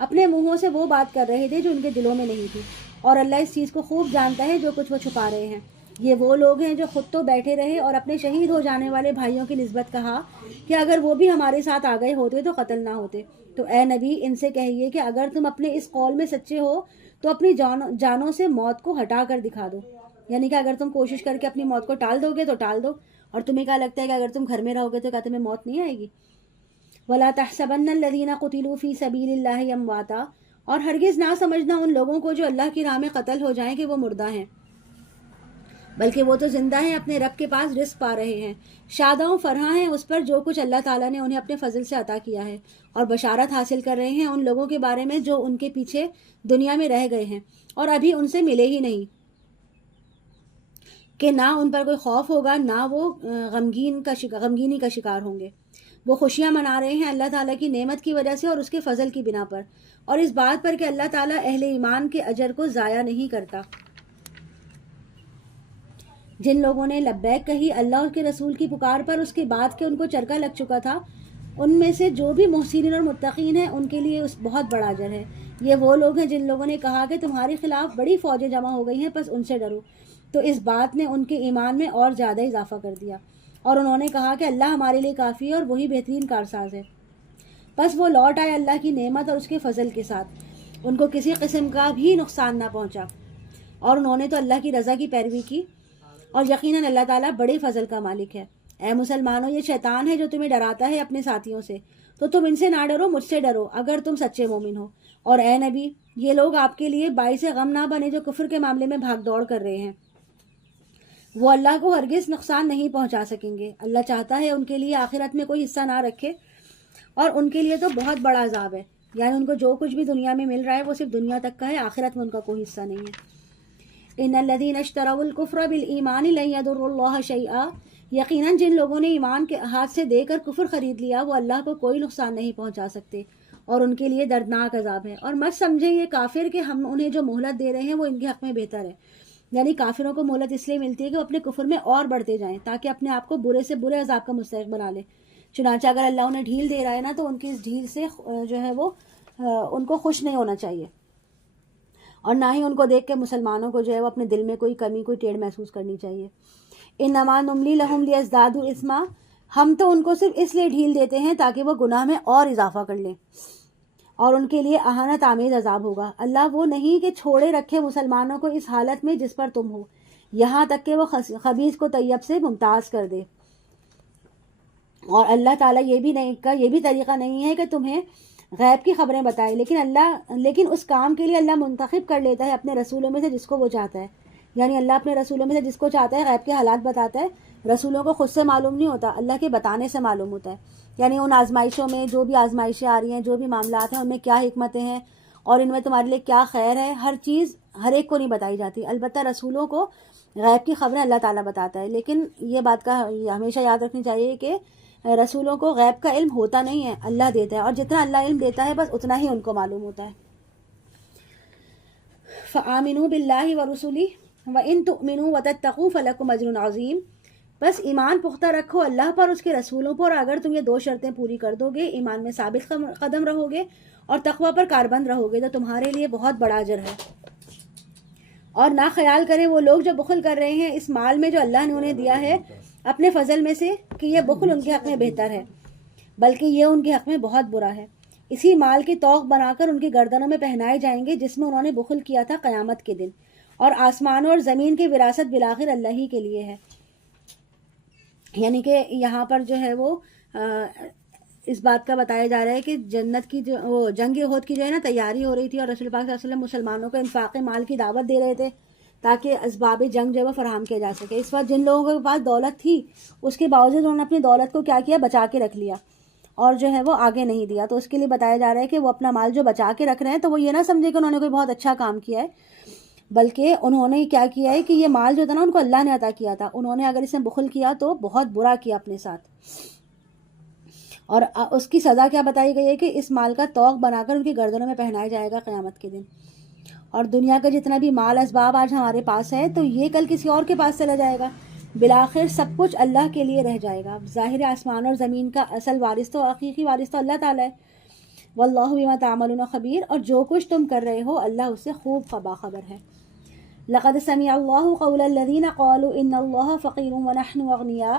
اپنے منہوں سے وہ بات کر رہے تھے جو ان کے دلوں میں نہیں تھی، اور اللہ اس چیز کو خوب جانتا ہے جو کچھ وہ چھپا رہے ہیں۔ یہ وہ لوگ ہیں جو خود تو بیٹھے رہے اور اپنے شہید ہو جانے والے بھائیوں کی نسبت کہا کہ اگر وہ بھی ہمارے ساتھ آ گئے ہوتے تو قتل نہ ہوتے۔ تو اے نبی ان سے کہیے کہ اگر تم اپنے اس قول میں سچے ہو تو اپنی جانوں سے موت کو ہٹا کر دکھا دو، یعنی کہ اگر تم کوشش کر کے اپنی موت کو ٹال دو گے تو ٹال دو، اور تمہیں کیا لگتا ہے کہ اگر تم گھر میں رہو گے تو کیا تمہیں موت نہیں آئے گی؟ وَلَا تَحْسَبَنَّ الَّذِينَ قُتِلُوا فِي سَبِيلِ اللَّهِ أَمْوَاتًا، اور ہرگز نہ سمجھنا ان لوگوں کو جو اللہ کی راہ میں قتل ہو جائیں کہ وہ مردہ ہیں، بلکہ وہ تو زندہ ہیں، اپنے رب کے پاس رزق پا رہے ہیں، شاداں و فرحاں ہیں اس پر جو کچھ اللہ تعالیٰ نے انہیں اپنے فضل سے عطا کیا ہے، اور بشارت حاصل کر رہے ہیں ان لوگوں کے بارے میں جو ان کے پیچھے دنیا میں رہ گئے ہیں اور ابھی ان سے ملے ہی نہیں، کہ نہ ان پر کوئی خوف ہوگا، نہ وہ غمگینی کا شکار ہوں گے۔ وہ خوشیاں منا رہے ہیں اللہ تعالیٰ کی نعمت کی وجہ سے اور اس کے فضل کی بنا پر، اور اس بات پر کہ اللہ تعالیٰ اہل ایمان کے اجر کو ضائع نہیں کرتا۔ جن لوگوں نے لبیک کہی اللہ اور کے رسول کی پکار پر اس کے بعد کہ ان کو چرکا لگ چکا تھا، ان میں سے جو بھی محسنین اور متقین ہیں ان کے لیے اس بہت بڑا اجر ہے۔ یہ وہ لوگ ہیں جن لوگوں نے کہا کہ تمہارے خلاف بڑی فوجیں جمع ہو گئی ہیں، پس ان سے ڈرو، تو اس بات نے ان کے ایمان میں اور زیادہ اضافہ کر دیا، اور انہوں نے کہا کہ اللہ ہمارے لیے کافی ہے اور وہی بہترین کارساز ہے۔ بس وہ لوٹ آئے اللہ کی نعمت اور اس کے فضل کے ساتھ، ان کو کسی قسم کا بھی نقصان نہ پہنچا، اور انہوں نے تو اللہ کی رضا کی پیروی کی، اور یقیناً اللہ تعالیٰ بڑے فضل کا مالک ہے۔ اے مسلمانوں، یہ شیطان ہے جو تمہیں ڈراتا ہے اپنے ساتھیوں سے، تو تم ان سے نہ ڈرو، مجھ سے ڈرو اگر تم سچے مومن ہو۔ اور اے نبی، یہ لوگ آپ کے لیے باعث غم نہ بنے جو کفر کے معاملے میں بھاگ دوڑ کر رہے ہیں، وہ اللہ کو ہرگز نقصان نہیں پہنچا سکیں گے۔ اللہ چاہتا ہے ان کے لیے آخرت میں کوئی حصہ نہ رکھے، اور ان کے لیے تو بہت بڑا عذاب ہے، یعنی ان کو جو کچھ بھی دنیا میں مل رہا ہے وہ صرف دنیا تک کا ہے، آخرت میں ان کا کوئی حصہ نہیں ہے۔ ان الذین اشتروا الکفر بالایمان لن یضروا اللہ شیئا، یقیناً جن لوگوں نے ایمان کے ہاتھ سے دے کر کفر خرید لیا وہ اللہ کو کوئی نقصان نہیں پہنچا سکتے، اور ان کے لیے دردناک عذاب ہے۔ اور مت سمجھے یہ کافر کہ ہم انہیں جو مہلت دے رہے ہیں وہ ان کے حق میں بہتر ہے، یعنی کافروں کو مہلت اس لیے ملتی ہے کہ وہ اپنے کفر میں اور بڑھتے جائیں تاکہ اپنے آپ کو برے سے برے عذاب کا مستحق بنا لیں۔ چنانچہ اگر اللہ انہیں ڈھیل دے رہا ہے نا تو ان کی اس ڈھیل سے جو ہے وہ ان کو خوش نہیں ہونا چاہیے، اور نہ ہی ان کو دیکھ کے مسلمانوں کو جو ہے وہ اپنے دل میں کوئی کمی کوئی ٹیڑھ محسوس کرنی چاہیے۔ انما نملی لہم لیزدادوا اثما، ہم تو ان کو صرف اس لیے ڈھیل دیتے ہیں تاکہ وہ گناہ میں اور اضافہ کر لیں، اور ان کے لیے اہانت آمیز عذاب ہوگا۔ اللہ وہ نہیں کہ چھوڑے رکھے مسلمانوں کو اس حالت میں جس پر تم ہو، یہاں تک کہ وہ خبیث کو طیب سے ممتاز کر دے۔ اور اللہ تعالیٰ یہ بھی طریقہ نہیں ہے کہ تمہیں غیب کی خبریں بتائے، لیکن اس کام کے لیے اللہ منتخب کر لیتا ہے اپنے رسولوں میں سے جس کو وہ چاہتا ہے، یعنی اللہ اپنے رسولوں میں سے جس کو چاہتا ہے غیب کے حالات بتاتا ہے۔ رسولوں کو خود سے معلوم نہیں ہوتا، اللہ کے بتانے سے معلوم ہوتا ہے، یعنی ان آزمائشوں میں جو بھی آزمائشیں آ رہی ہیں، جو بھی معاملات ہیں، ان میں کیا حکمتیں ہیں اور ان میں تمہارے لیے کیا خیر ہے، ہر چیز ہر ایک کو نہیں بتائی جاتی۔ البتہ رسولوں کو غیب کی خبریں اللہ تعالیٰ بتاتا ہے، لیکن یہ بات کا ہمیشہ یاد رکھنی چاہیے کہ رسولوں کو غیب کا علم ہوتا نہیں ہے، اللہ دیتا ہے، اور جتنا اللہ علم دیتا ہے بس اتنا ہی ان کو معلوم ہوتا ہے۔ فآمنوا باللہ ورسولہ وإن تؤمنوا وتتقوا فلکم اجر عظیم، بس ایمان پختہ رکھو اللہ پر، اس کے رسولوں پر، اور اگر تم یہ 2 شرطیں پوری کر دو گے، ایمان میں ثابت قدم رہو گے اور تقوی پر کاربند رہو گے، تو تمہارے لیے بہت بڑا اجر ہے۔ اور نہ خیال کریں وہ لوگ جو بخل کر رہے ہیں اس مال میں جو اللہ نے انہیں دیا ہے اپنے فضل میں سے، کہ یہ بخل ان کے حق میں بہتر ہے، بلکہ یہ ان کے حق میں بہت برا ہے۔ اسی مال کی توق بنا کر ان کی گردنوں میں پہنائے جائیں گے جس میں انہوں نے بخل کیا تھا قیامت کے دن، اور آسمانوں اور زمین کی وراثت بالآخر اللہ ہی کے لیے ہے۔ یعنی کہ یہاں پر جو ہے وہ اس بات کا بتایا جا رہا ہے کہ جنت کی جو جنگ احد کی جو ہے نا تیاری ہو رہی تھی، اور رسول پاک صلی اللہ علیہ وسلم مسلمانوں کو انفاق مال کی دعوت دے رہے تھے تاکہ اسباب جنگ جو ہے وہ فراہم کیا جا سکے۔ اس وقت جن لوگوں کے پاس دولت تھی اس کے باوجود انہوں نے اپنی دولت کو کیا کیا، بچا کے رکھ لیا، اور جو ہے وہ آگے نہیں دیا۔ تو اس کے لیے بتایا جا رہا ہے کہ وہ اپنا مال جو بچا کے رکھ رہے ہیں تو وہ یہ نہ سمجھے کہ انہوں نے کوئی بہت اچھا کام کیا ہے، بلکہ انہوں نے کیا کیا ہے کہ یہ مال جو تھا نا ان کو اللہ نے عطا کیا تھا، انہوں نے اگر اس میں بخل کیا تو بہت برا کیا اپنے ساتھ، اور اس کی سزا کیا بتائی گئی ہے کہ اس مال کا توق بنا کر ان کی گردنوں میں پہنایا جائے گا قیامت کے دن۔ اور دنیا کا جتنا بھی مال اسباب آج ہمارے پاس ہے تو یہ کل کسی اور کے پاس چلا جائے گا، بالآخر سب کچھ اللہ کے لیے رہ جائے گا۔ ظاہر آسمان اور زمین کا اصل وارث تو حقیقی وارث تو اللہ تعالیٰ ہے۔ واللہ بما تعملون خبیر، اور جو کچھ تم کر رہے ہو اللہ اس سے خوب باخبر ہے۔ لقد سمع اللہ قول الذین قالوا ان اللہ فقیر ونحن اغنیاء،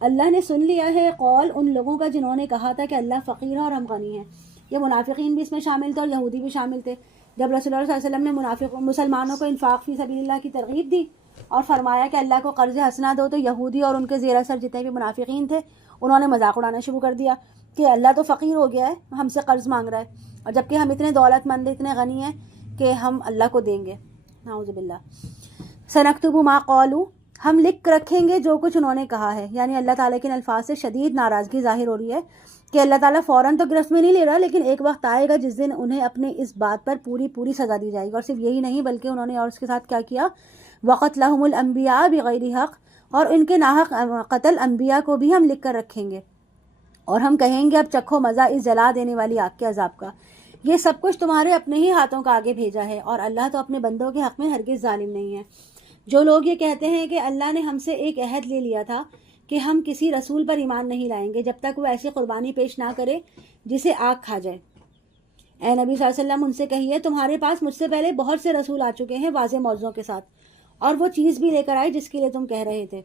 اللہ نے سن لیا ہے قول ان لوگوں کا جنہوں نے کہا تھا کہ اللہ فقیر ہے اور ہم غنی ہیں۔ یہ منافقین بھی اس میں شامل تھے اور یہودی بھی شامل تھے۔ جب رسول اللہ صلی اللہ علیہ وسلم نے مسلمانوں کو انفاق فی سبیل اللہ کی ترغیب دی اور فرمایا کہ اللہ کو قرض حسنہ دو، تو یہودی اور ان کے زیر اثر جتنے بھی منافقین تھے انہوں نے مذاق اڑانا شروع کر دیا کہ اللہ تو فقیر ہو گیا ہے، ہم سے قرض مانگ رہا ہے، اور جبکہ ہم اتنے دولت مند اتنے غنی ہیں کہ ہم اللہ کو دیں گے. نعوذ باللہ. سنکتب ما قالوا، ہم لکھ رکھیں گے جو کچھ انہوں نے کہا ہے. یعنی اللہ تعالیٰ کے الفاظ سے شدید ناراضگی ظاہر ہو رہی ہے کہ اللہ تعالیٰ فوراً تو گرفت میں نہیں لے رہا، لیکن ایک وقت آئے گا جس دن انہیں اپنے اس بات پر پوری سزا دی جائے گی. اور صرف یہی نہیں بلکہ انہوں نے اور اس کے ساتھ کیا کیا، وقتلہم الانبیاء بغیر حق، اور ان کے ناحق قتل انبیاء کو بھی ہم لکھ کر رکھیں گے، اور ہم کہیں گے اب چکھو مزہ اس جلا دینے والی آگ کے عذاب کا. یہ سب کچھ تمہارے اپنے ہی ہاتھوں کا آگے بھیجا ہے، اور اللہ تو اپنے بندوں کے حق میں ہرگز ظالم نہیں ہے. جو لوگ یہ کہتے ہیں کہ اللہ نے ہم سے ایک عہد لے لیا تھا کہ ہم کسی رسول پر ایمان نہیں لائیں گے جب تک وہ ایسی قربانی پیش نہ کرے جسے آگ کھا جائے. اے نبی صلی اللہ علیہ وسلم ان سے کہیے تمہارے پاس مجھ سے پہلے بہت سے رسول آ چکے ہیں واضح معجزوں کے ساتھ، اور وہ چیز بھی لے کر آئے جس کے لیے تم کہہ رہے تھے،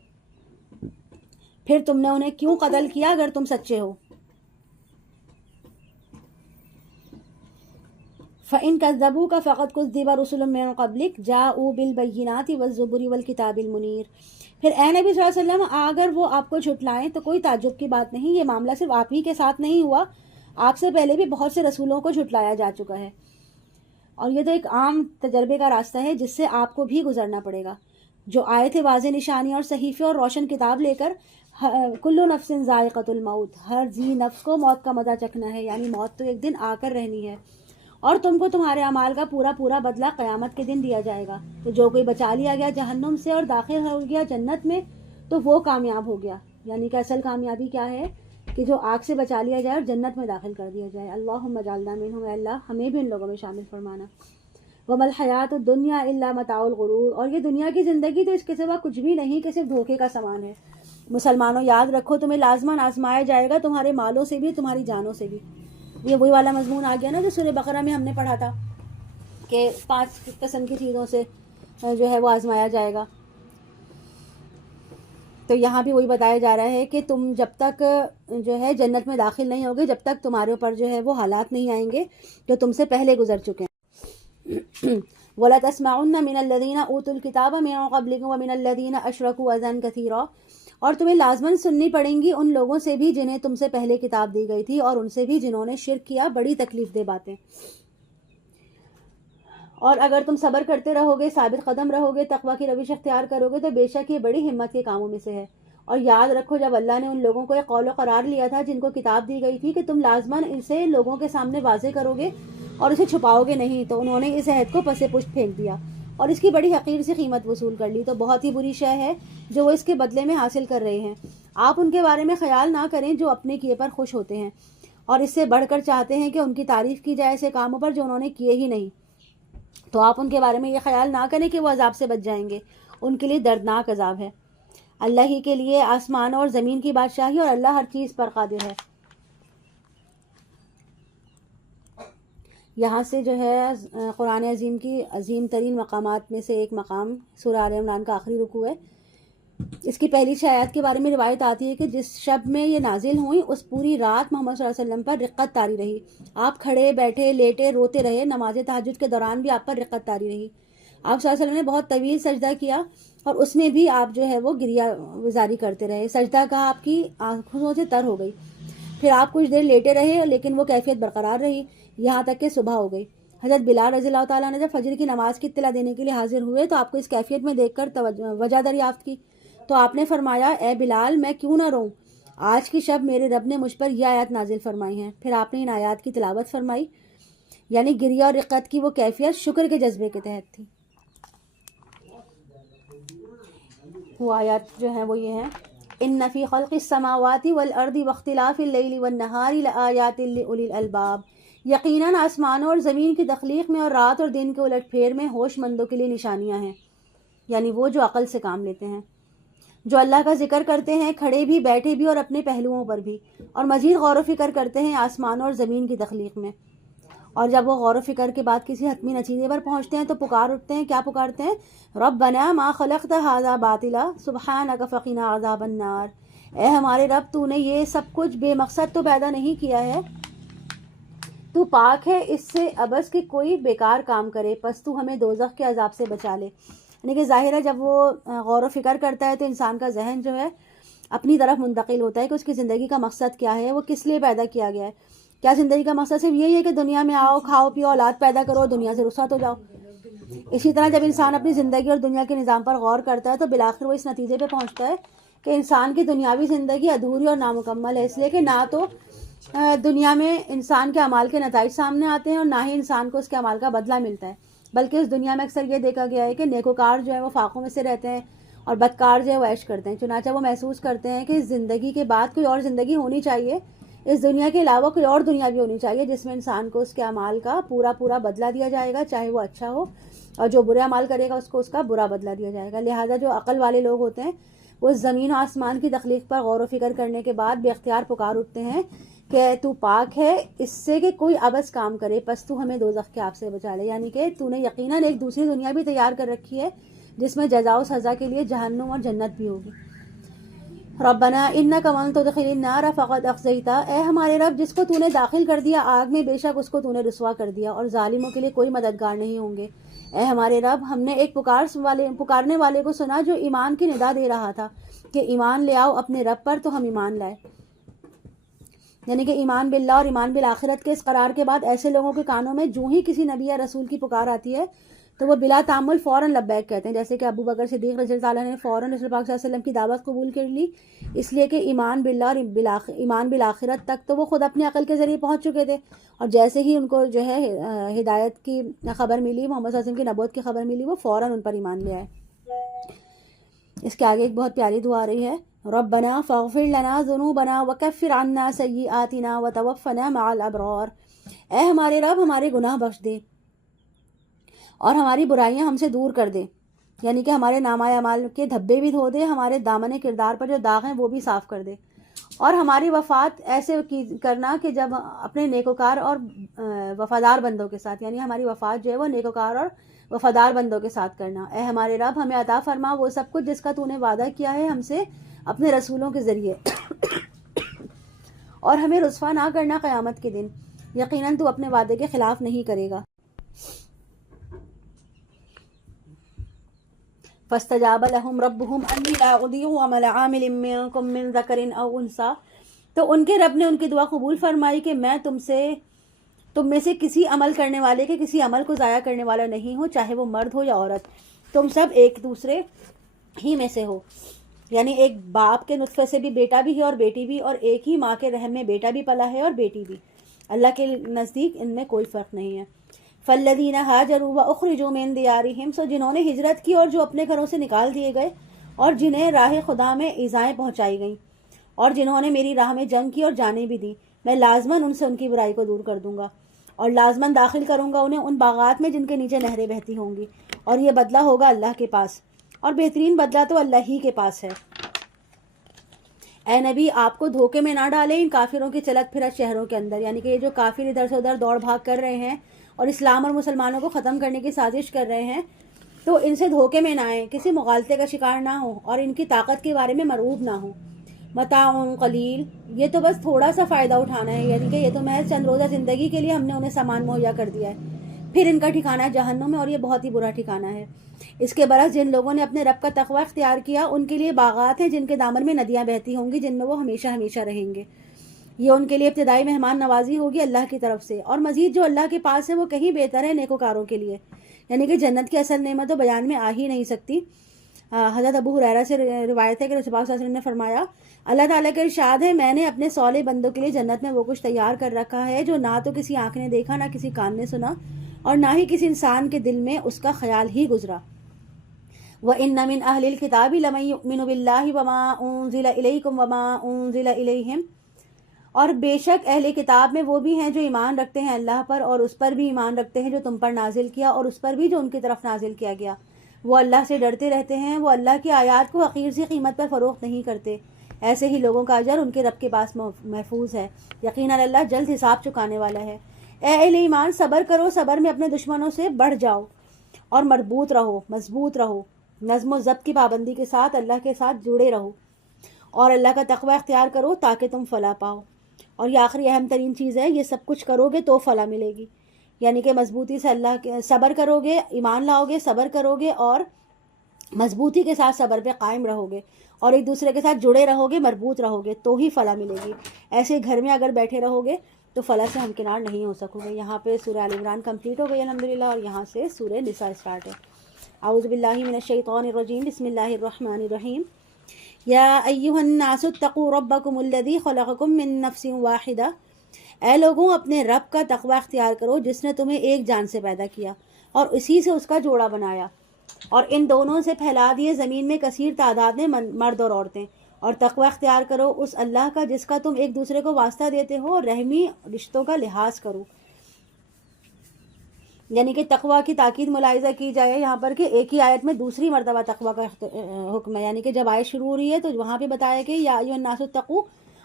پھر تم نے انہیں کیوں قتل کیا اگر تم سچے ہو؟ فَإِن كَذَّبُوكَ فَقَدْ كُذِّبَ رُسُلٌ مِّن قَبْلِكَ جَاءُوا بِالْبَيِّنَاتِ وَالزُّبُرِ وَالْكِتَابِ الْمُنِيرِ. پھر اے نبی صلی اللہ علیہ وسلم اگر وہ آپ کو جھٹلائیں تو کوئی تعجب کی بات نہیں، یہ معاملہ صرف آپ ہی کے ساتھ نہیں ہوا، آپ سے پہلے بھی بہت سے رسولوں کو جھٹلایا جا چکا ہے، اور یہ تو ایک عام تجربے کا راستہ ہے جس سے آپ کو بھی گزرنا پڑے گا. جو آئے تھے واضح نشانی اور صحیفے اور روشن کتاب لے کر، کل نفس ذائقۃ الموت، ہر ذی نفس کو موت کا مزہ چکھنا ہے، یعنی موت تو ایک دن آ کر رہنی ہے، اور تم کو تمہارے اعمال کا پورا بدلہ قیامت کے دن دیا جائے گا. تو جو کوئی بچا لیا گیا جہنم سے اور داخل ہو گیا جنت میں تو وہ کامیاب ہو گیا. یعنی کہ اصل کامیابی کیا ہے کہ جو آگ سے بچا لیا جائے اور جنت میں داخل کر دیا جائے. اللہم اجعلنا منہم، اے اللہ ہمیں بھی ان لوگوں میں شامل فرمانا. وَمَا الْحَيَاةُ الدُّنْيَا إِلَّا مَتَاعُ الْغُرُورِ، اور یہ دنیا کی زندگی تو اس کے سوا کچھ بھی نہیں کہ صرف دھوکے کا سامان ہے. مسلمانوں یاد رکھو تمہیں لازماً آزمایا جائے گا، تمہارے مالوں سے بھی تمہاری جانوں سے بھی. یہ وہی والا مضمون آ گیا نا جو سورہ بقرہ میں ہم نے پڑھا تھا کہ 5 قسم کی چیزوں سے جو ہے وہ آزمایا جائے گا. تو یہاں بھی وہی بتایا جا رہا ہے کہ تم جب تک جو ہے جنت میں داخل نہیں ہوگے، جب تک تمہارے اوپر جو ہے وہ حالات نہیں آئیں گے جو تم سے پہلے گزر چکے ہیں. وَلَا تَسْمَعُنَّ مِنَ الَّذِينَ أُوتُوا الْكِتَابَ مِن قَبْلِكُمْ وَمِنَ الَّذِينَ أَشْرَكُوا أَذًى كَثِيرًا، اور تمہیں لازماً سننی پڑیں گی ان لوگوں سے بھی جنہیں تم سے پہلے کتاب دی گئی تھی، اور ان سے بھی جنہوں نے شرک کیا، بڑی تکلیف دہ باتیں. اور اگر تم صبر کرتے رہو گے، ثابت قدم رہو گے، تقویٰ کی روش اختیار کرو گے تو بے شک یہ بڑی ہمت کے کاموں میں سے ہے. اور یاد رکھو جب اللہ نے ان لوگوں کو ایک قول و قرار لیا تھا جن کو کتاب دی گئی تھی کہ تم لازماً اسے لوگوں کے سامنے واضح کرو گے اور اسے چھپاؤ گے نہیں، تو انہوں نے اس عہد کو پس پشت پھینک دیا اور اس کی بڑی حقیر سی قیمت وصول کر لی. تو بہت ہی بری شے ہے جو وہ اس کے بدلے میں حاصل کر رہے ہیں. آپ ان کے بارے میں خیال نہ کریں جو اپنے کیے پر خوش ہوتے ہیں، اور اس سے بڑھ کر چاہتے ہیں کہ ان کی تعریف کی جائے ایسے کاموں پر جو انہوں نے کیے ہی نہیں. تو آپ ان کے بارے میں یہ خیال نہ کریں کہ وہ عذاب سے بچ جائیں گے، ان کے لیے دردناک عذاب ہے. اللہ ہی کے لیے آسمان اور زمین کی بادشاہی، اور اللہ ہر چیز پر قادر ہے. یہاں سے جو ہے قرآن عظیم کی عظیم ترین مقامات میں سے ایک مقام سورہ آل عمران کا آخری رکوع ہے. اس کی پہلی 6 آیات کے بارے میں روایت آتی ہے کہ جس شب میں یہ نازل ہوئیں اس پوری رات محمد صلی اللہ علیہ وسلم پر رقت طاری رہی. آپ کھڑے بیٹھے لیٹے روتے رہے، نماز تہجد کے دوران بھی آپ پر رقت طاری رہی. آپ صلی اللہ علیہ وسلم نے بہت طویل سجدہ کیا اور اس میں بھی آپ جو ہے وہ گریہ وزاری کرتے رہے. سجدہ کا آپ کی آنکھوں سے تر ہو گئی. پھر آپ کچھ دیر لیٹے رہے لیکن وہ کیفیت برقرار رہی یہاں تک کہ صبح ہو گئی. حضرت بلال رضی اللہ تعالیٰ نے جب فجر کی نماز کی اطلاع دینے کے لیے حاضر ہوئے تو آپ کو اس کیفیت میں دیکھ کر وجہ دریافت کی. تو آپ نے فرمایا اے بلال میں کیوں نہ روؤں، آج کی شب میرے رب نے مجھ پر یہ آیات نازل فرمائی ہیں. پھر آپ نے ان آیات کی تلاوت فرمائی. یعنی گریہ اور رقت کی وہ کیفیت شکر کے جذبے کے تحت تھی. وہ آیات جو ہیں وہ یہ ہیں ان فی خلق السماوات والارض واختلاف اللیل والنہار لآیات لأولی الالباب، یقیناً آسمانوں اور زمین کی تخلیق میں اور رات اور دن کے الٹ پھیر میں ہوش مندوں کے لیے نشانیاں ہیں. یعنی وہ جو عقل سے کام لیتے ہیں، جو اللہ کا ذکر کرتے ہیں کھڑے بھی بیٹھے بھی اور اپنے پہلوؤں پر بھی، اور مزید غور و فکر کرتے ہیں آسمانوں اور زمین کی تخلیق میں. اور جب وہ غور و فکر کے بعد کسی حتمی نتیجے پر پہنچتے ہیں تو پکار اٹھتے ہیں. کیا پکارتے ہیں؟ ربنا ما خلقت ھذا باطلا سبحانک فقنا عذاب النار، اے ہمارے رب تو نے یہ سب کچھ بے مقصد تو پیدا نہیں کیا ہے، تو پاک ہے اس سے عبث کہ کوئی بیکار کام کرے، پس تو ہمیں دوزخ کے عذاب سے بچا لے. یعنی کہ ظاہر ہے جب وہ غور و فکر کرتا ہے تو انسان کا ذہن جو ہے اپنی طرف منتقل ہوتا ہے کہ اس کی زندگی کا مقصد کیا ہے، وہ کس لیے پیدا کیا گیا ہے. کیا زندگی کا مقصد صرف یہی ہے کہ دنیا میں آؤ، کھاؤ پیو، اولاد پیدا کرو، دنیا سے رخصت ہو جاؤ؟ اسی طرح جب انسان اپنی زندگی اور دنیا کے نظام پر غور کرتا ہے تو بالآخر وہ اس نتیجے پہ پہنچتا ہے کہ انسان کی دنیاوی زندگی ادھوری اور نامکمل ہے، اس لیے کہ نہ تو دنیا میں انسان کے اعمال کے نتائج سامنے آتے ہیں اور نہ ہی انسان کو اس کے اعمال کا بدلہ ملتا ہے، بلکہ اس دنیا میں اکثر یہ دیکھا گیا ہے کہ نیکوکار جو ہے وہ فاقوں میں سے رہتے ہیں اور بدکار جو ہے وہ عیش کرتے ہیں. چنانچہ وہ محسوس کرتے ہیں کہ اس زندگی کے بعد کوئی اور زندگی ہونی چاہیے، اس دنیا کے علاوہ کوئی اور دنیا بھی ہونی چاہیے جس میں انسان کو اس کے اعمال کا پورا بدلہ دیا جائے گا، چاہے وہ اچھا ہو، اور جو برے اعمال کرے گا اس کو اس کا برا بدلہ دیا جائے گا. لہٰذا جو عقل والے لوگ ہوتے ہیں وہ زمین و آسمان کی تخلیق پر غور و فکر کرنے کے بعد بے اختیار پکار اٹھتے ہیں کہ تو پاک ہے اس سے کہ کوئی عبث کام کرے، پس تو ہمیں دوزخ کے آگ سے بچا لے. یعنی کہ تو نے یقیناً ایک دوسری دنیا بھی تیار کر رکھی ہے جس میں جزا و سزا کے لیے جہنم اور جنت بھی ہوگی. ربنا انک من تدخل النار فقد اخزیتہ، اے ہمارے رب جس کو تو نے داخل کر دیا آگ میں بے شک اس کو تو نے رسوا کر دیا اور ظالموں کے لیے کوئی مددگار نہیں ہوں گے. اے ہمارے رب ہم نے ایک پکارنے والے کو سنا جو ایمان کی ندا دے رہا تھا کہ ایمان لے آؤ اپنے رب پر، تو ہم ایمان لائے. یعنی کہ ایمان باللہ اور ایمان بالآخرت کے اس قرار کے بعد ایسے لوگوں کے کانوں میں جو ہی کسی نبی یا رسول کی پکار آتی ہے تو وہ بلا تعمل فوراً لبیک کہتے ہیں، جیسے کہ ابو بکر صدیق رضی اللہ عنہ نے فوراً رسول پاک صلی اللہ علیہ وسلم کی دعوت قبول کر لی، اس لیے کہ ایمان باللہ اور ایمان بالآخرت تک تو وہ خود اپنے عقل کے ذریعے پہنچ چکے تھے، اور جیسے ہی ان کو جو ہے ہدایت کی خبر ملی، محمد صلی اللہ علیہ وسلم کی نبوت کی خبر ملی، وہ فوراً ان پر ایمان لے آئے. اس کے آگے ایک بہت پیاری دعا آ رہی ہے، ربنا فاغفر لنا ذنوبنا وکفر عنا سیئاتنا وتوفنا مع الابرار. اے ہمارے رب ہمارے گناہ بخش دے اور ہماری برائیاں ہم سے دور کر دے، یعنی کہ ہمارے نامہ اعمال کے دھبے بھی دھو دے، ہمارے دامن کردار پر جو داغ ہیں وہ بھی صاف کر دے، اور ہماری وفات ایسے کرنا کہ جب اپنے نیکوکار اور وفادار بندوں کے ساتھ، یعنی ہماری وفات جو ہے وہ نیکوکار اور وفادار بندوں کے ساتھ کرنا. اے ہمارے رب ہمیں عطا فرما وہ سب کچھ جس کا تو نے وعدہ کیا ہے ہم سے اپنے رسولوں کے ذریعے، اور ہمیں رسوا نہ کرنا قیامت کے دن، یقیناً تو اپنے وعدے کے خلاف نہیں کرے گا. فاستجاب لهم ربهم انی لا اضیع عمل عامل منکم من ذکر او انثی، تو ان کے رب نے ان کی دعا قبول فرمائی کہ میں تم میں سے کسی عمل کرنے والے کے کسی عمل کو ضائع کرنے والا نہیں ہوں، چاہے وہ مرد ہو یا عورت، تم سب ایک دوسرے ہی میں سے ہو. یعنی ایک باپ کے نطفے سے بھی بیٹا بھی ہے اور بیٹی بھی، اور ایک ہی ماں کے رحم میں بیٹا بھی پلا ہے اور بیٹی بھی. اللہ کے نزدیک ان میں کوئی فرق نہیں ہے. فالذین ہاجروا واخرجوا من دیارہم، سو جنہوں نے ہجرت کی اور جو اپنے گھروں سے نکال دیے گئے، اور جنہیں راہ خدا میں ایذائیں پہنچائی گئیں، اور جنہوں نے میری راہ میں جنگ کی اور جانیں بھی دی، میں لازماً ان سے ان کی برائی کو دور کر دوں گا اور لازماً داخل کروں گا انہیں ان باغات میں جن کے نیچے نہریں بہتی ہوں گی، اور یہ بدلہ ہوگا اللہ کے پاس، اور بہترین بدلہ تو اللہ ہی کے پاس ہے. اے نبی آپ کو دھوکے میں نہ ڈالے ان کافروں کی چلت پھرت شہروں کے اندر، یعنی کہ یہ جو کافر ادھر سے ادھر دوڑ بھاگ کر رہے ہیں اور اسلام اور مسلمانوں کو ختم کرنے کی سازش کر رہے ہیں، تو ان سے دھوکے میں نہ آئیں، کسی مغالطے کا شکار نہ ہوں اور ان کی طاقت کے بارے میں مرعوب نہ ہوں. متاع قلیل، یہ تو بس تھوڑا سا فائدہ اٹھانا ہے، یعنی کہ یہ تو محض چند روزہ زندگی کے لیے ہم نے انہیں سامان مہیا کر دیا ہے، پھر ان کا ٹھکانہ جہنم ہے اور یہ بہت ہی برا ٹھکانہ ہے. اس کے برعکس جن لوگوں نے اپنے رب کا تقوی اختیار کیا ان کے لیے باغات ہیں جن کے دامن میں ندیاں بہتی ہوں گی جن میں وہ ہمیشہ ہمیشہ رہیں گے. یہ ان کے لیے ابتدائی مہمان نوازی ہوگی اللہ کی طرف سے، اور مزید جو اللہ کے پاس ہے وہ کہیں بہتر ہے نیکوکاروں کے لیے. یعنی کہ جنت کی اصل نعمت تو بیان میں آ ہی نہیں سکتی. حضرت ابو ہریرہ سے روایت ہے کہ رسول پاک صلی اللہ علیہ وسلم نے فرمایا، اللہ تعالیٰ کا ارشاد ہے، میں نے اپنے صالح بندوں کے لیے جنت میں وہ کچھ تیار کر رکھا ہے جو نہ تو کسی آنکھ نے دیکھا، نہ کسی کان نے سنا، اور نہ ہی کسی انسان کے دل میں اس کا خیال ہی گزرا. وَإِنَّ مِنْ أَهْلِ الْكِتَابِ لَمَن يُؤْمِنُ بِاللَّهِ وَمَا أُنزِلَ إِلَيْكُمْ وَمَا أُنزِلَ إِلَيْهِمْ، اور بے شک اہل کتاب میں وہ بھی ہیں جو ایمان رکھتے ہیں اللہ پر اور اس پر بھی ایمان رکھتے ہیں جو تم پر نازل کیا اور اس پر بھی جو ان کی طرف نازل کیا گیا. وہ اللہ سے ڈرتے رہتے ہیں، وہ اللہ کی آیات کو حقیر سی قیمت پر فروخت نہیں کرتے. ایسے ہی لوگوں کا اجر ان کے رب کے پاس محفوظ ہے، یقیناً اللہ جلد حساب چکانے والا ہے. اے اہل ایمان صبر کرو، صبر میں اپنے دشمنوں سے بڑھ جاؤ اور مضبوط رہو، نظم و ضبط کی پابندی کے ساتھ اللہ کے ساتھ جڑے رہو اور اللہ کا تقوی اختیار کرو تاکہ تم فلاح پاؤ. اور یہ آخری اہم ترین چیز ہے، یہ سب کچھ کرو گے تو فلاح ملے گی. یعنی کہ مضبوطی سے اللہ کے صبر کرو گے، ایمان لاؤ گے، صبر کرو گے اور مضبوطی کے ساتھ صبر پہ قائم رہو گے اور ایک دوسرے کے ساتھ جڑے رہو گے، مربوط رہو گے تو ہی فلاح ملے گی. ایسے گھر میں اگر بیٹھے رہو گے تو فلاح سے ہمکنار نہیں ہو سکو گے. یہاں پہ سورہ آل عمران کمپلیٹ ہو گئی الحمدللہ، اور یہاں سے سورہ نساء اسٹارٹ ہے. اعوذ باللہ من الشیطان الرجیم، بسم اللہ الرحمن الرحیم. یا ایھا الناس اتقوا ربکم الذی خلقکم من نفس واحدہ. اے لوگوں، اپنے رب کا تقوی اختیار کرو جس نے تمہیں ایک جان سے پیدا کیا اور اسی سے اس کا جوڑا بنایا، اور ان دونوں سے پھیلا دیے زمین میں کثیر تعداد میں مرد اور عورتیں. اور تقوی اختیار کرو اس اللہ کا جس کا تم ایک دوسرے کو واسطہ دیتے ہو، اور رحمی رشتوں کا لحاظ کرو. یعنی کہ تقوی کی تاکید ملاحظہ کی جائے یہاں پر کہ ایک ہی آیت میں دوسری مرتبہ تقوی کا حکم ہے. یعنی کہ جب آیت شروع ہو رہی ہے تو وہاں پہ بتایا کہ یا ایھا الناس اتقوا،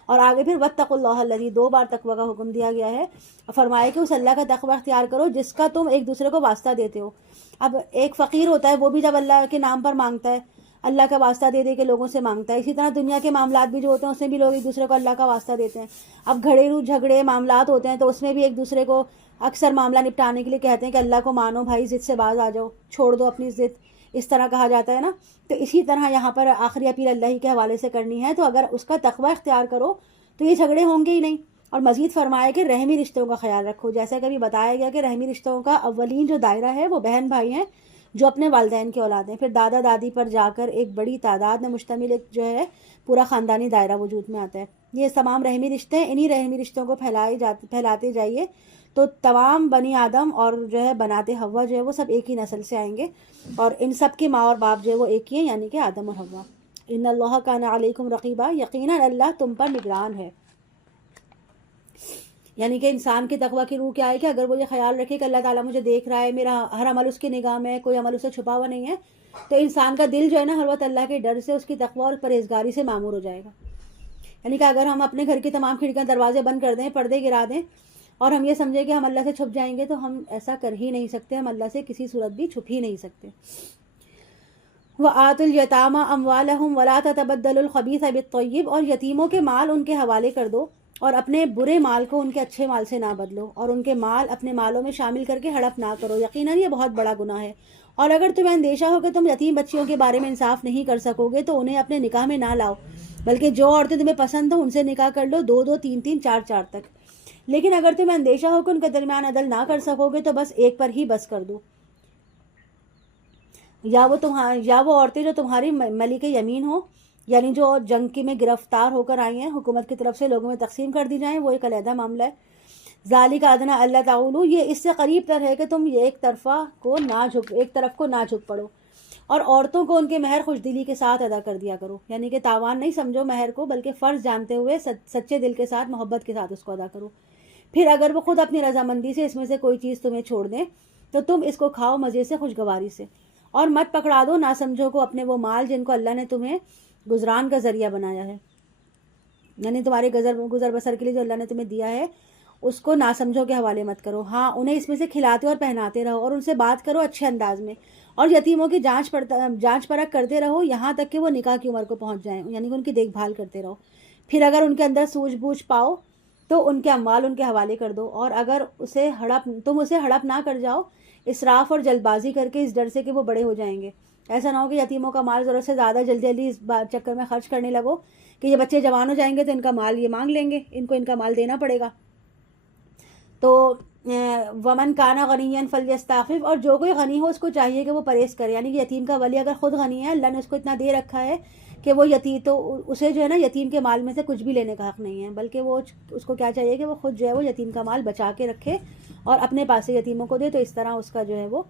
اور آگے پھر واتقوا اللہ الذی، 2 بار تقوی کا حکم دیا گیا ہے. فرمایا کہ اس اللہ کا تقوی اختیار کرو جس کا تم ایک دوسرے کو واسطہ دیتے ہو. اب ایک فقیر ہوتا ہے، وہ بھی جب اللہ کے نام پر مانگتا ہے، اللہ کا واسطہ دے دے کے لوگوں سے مانگتا ہے. اسی طرح دنیا کے معاملات بھی جو ہوتے ہیں اس میں بھی لوگ ایک دوسرے کو اللہ کا واسطہ دیتے ہیں. اب گھریلو جھگڑے معاملات ہوتے ہیں تو اس میں بھی ایک دوسرے کو اکثر معاملہ نپٹانے کے لیے کہتے ہیں کہ اللہ کو مانو بھائی، ضد سے باز آ جاؤ، چھوڑ دو اپنی ضد، اس طرح کہا جاتا ہے نا. تو اسی طرح یہاں پر آخری اپیل اللہ ہی کے حوالے سے کرنی ہے. تو اگر اس کا تقوی اختیار کرو تو یہ جھگڑے ہوں گے ہی نہیں. اور مزید فرمایا کہ رحمی رشتوں کا خیال رکھو. جیسا کہ ابھی بتایا گیا کہ رحمی رشتوں کا اولین جو دائرہ ہے وہ بہن بھائی ہیں جو اپنے والدین کے اولاد ہیں. پھر دادا دادی پر جا کر ایک بڑی تعداد میں مشتمل ایک جو ہے پورا خاندانی دائرہ وجود میں آتا ہے. یہ تمام رحمی رشتے ہیں. انہی رحمی رشتوں کو پھیلاتے جائیے تو تمام بنی آدم اور جو ہے بنات حوا جو ہے وہ سب ایک ہی نسل سے آئیں گے، اور ان سب کے ماں اور باپ جو ہے وہ ایک ہی ہیں، یعنی کہ آدم اور حوا. ان اللہ کان علیکم رقیبا، یقیناً اللہ تم پر نگران ہے. یعنی کہ انسان کے تقوی کی روح کیا ہے کہ اگر وہ یہ خیال رکھے کہ اللہ تعالیٰ مجھے دیکھ رہا ہے، میرا ہر عمل اس کی نگاہ میں ہے، کوئی عمل اسے چھپا ہوا نہیں ہے، تو انسان کا دل جو ہے نا ہر وقت اللہ کے ڈر سے، اس کی تقوی اور پرہیزگاری سے معمور ہو جائے گا. یعنی کہ اگر ہم اپنے گھر کی تمام کھڑکیاں دروازے بند کر دیں، پردے گرا دیں، اور ہم یہ سمجھیں کہ ہم اللہ سے چھپ جائیں گے، تو ہم ایسا کر ہی نہیں سکتے. ہم اللہ سے کسی صورت بھی چھپ ہی نہیں سکتے. وَآتُوا الْيَتَامَىٰ أَمْوَالَهُمْ وَلَا تَتَبَدَّلُوا الْخَبِيثَ بِالطَّيِّبِ، اور یتیموں کے مال ان کے حوالے کر دو اور اپنے برے مال کو ان کے اچھے مال سے نہ بدلو، اور ان کے مال اپنے مالوں میں شامل کر کے ہڑپ نہ کرو، یقیناً یہ بہت بڑا گناہ ہے. اور اگر تمہیں اندیشہ ہو کہ تم یتیم بچیوں کے بارے میں انصاف نہیں کر سکو گے تو انہیں اپنے نکاح میں نہ لاؤ، بلکہ جو عورتیں تمہیں پسند ہوں ان سے نکاح کر لو، 2 2 3 3 4 4 تک. لیکن اگر تمہیں اندیشہ ہو کہ ان کے درمیان عدل نہ کر سکو گے تو بس ایک پر ہی بس کر دو، یا وہ عورتیں جو تمہاری ملک یمین ہو، یعنی جو جنگ کی میں گرفتار ہو کر آئی ہیں، حکومت کی طرف سے لوگوں میں تقسیم کر دی جائیں، وہ ایک علیحدہ معاملہ ہے. ذالک ادنیٰ اللہ تعالیٰ، یہ اس سے قریب تر ہے کہ تم یہ ایک طرف کو نہ جھک پڑو، اور عورتوں کو ان کے مہر خوش دلی کے ساتھ ادا کر دیا کرو. یعنی کہ تاوان نہیں سمجھو مہر کو، بلکہ فرض جانتے ہوئے سچے دل کے ساتھ، محبت کے ساتھ اس کو ادا کرو. پھر اگر وہ خود اپنی رضامندی سے اس میں سے کوئی چیز تمہیں چھوڑ دیں تو تم اس کو کھاؤ مزے سے، خوشگواری سے، اور مت پکڑا دو نہ سمجھو کو اپنے وہ مال جن کو اللہ نے تمہیں گزران کا ذریعہ بنایا ہے. یعنی تمہارے گزر بسر کے لیے جو اللہ نے تمہیں دیا ہے اس کو نہ سمجھو کے حوالے مت کرو. ہاں انہیں اس میں سے کھلاتے اور پہناتے رہو، اور ان سے بات کرو اچھے انداز میں، اور یتیموں کی جانچ پرکھ کرتے رہو یہاں تک کہ وہ نکاح کی عمر کو پہنچ جائیں، یعنی کہ ان کی دیکھ بھال کرتے رہو. پھر اگر ان کے اندر سوجھ بوجھ پاؤ تو ان کے اموال ان کے حوالے کر دو، اور اگر تم اسے ہڑپ نہ کر جاؤ اسراف اور جلد بازی کر کے، اس ڈر سے کہ وہ بڑے ہو جائیں گے. ایسا نہ ہو کہ یتیموں کا مال ضرورت سے زیادہ جلدی اس چکر میں خرچ کرنے لگو کہ یہ بچے جوان ہو جائیں گے تو ان کا مال یہ مانگ لیں گے، ان کو ان کا مال دینا پڑے گا. تو ومن کانا غنیًا فلیستعفف، اور جو کوئی غنی ہو اس کو چاہیے کہ وہ پرہیز کرے. یعنی کہ یتیم کا ولی اگر خود غنی ہے، اللہ نے اس کو اتنا دے رکھا ہے کہ وہ تو اسے جو ہے نا یتیم کے مال میں سے کچھ بھی لینے کا حق نہیں ہے، بلکہ وہ اس کو کیا چاہیے کہ وہ خود جو ہے وہ یتیم کا مال بچا کے رکھے اور اپنے پاس سے یتیموں کو دے. تو اس طرح اس کا جو ہے وہ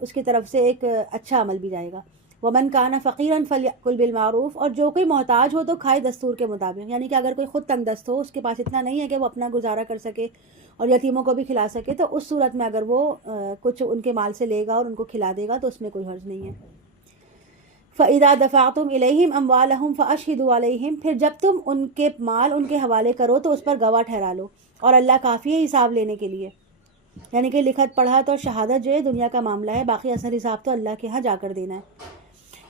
اس کی طرف سے ایک اچھا عمل بھی جائے گا. ومن کانا فقیراً فلیأکل بالمعروف، اور جو کوئی محتاج ہو تو کھائے دستور کے مطابق. یعنی کہ اگر کوئی خود تنگ دست ہو، اس کے پاس اتنا نہیں ہے کہ وہ اپنا گزارا کر سکے اور یتیموں کو بھی کھلا سکے، تو اس صورت میں اگر وہ کچھ ان کے مال سے لے گا اور ان کو کھلا دے گا تو اس میں کوئی حرج نہیں ہے. فَإِذَا دَفَعْتُمْ إِلَيْهِمْ أَمْوَالَهُمْ فَأَشْهِدُوا عَلَيْهِمْ، پھر جب تم ان کے مال ان کے حوالے کرو تو اس پر گواہ ٹھہرا لو، اور اللہ کافی ہے حساب لینے کے لیے. یعنی کہ لکھت پڑھت اور شہادت جو ہے دنیا کا معاملہ ہے، باقی اصل حساب تو اللہ کے ہاں جا کر دینا ہے.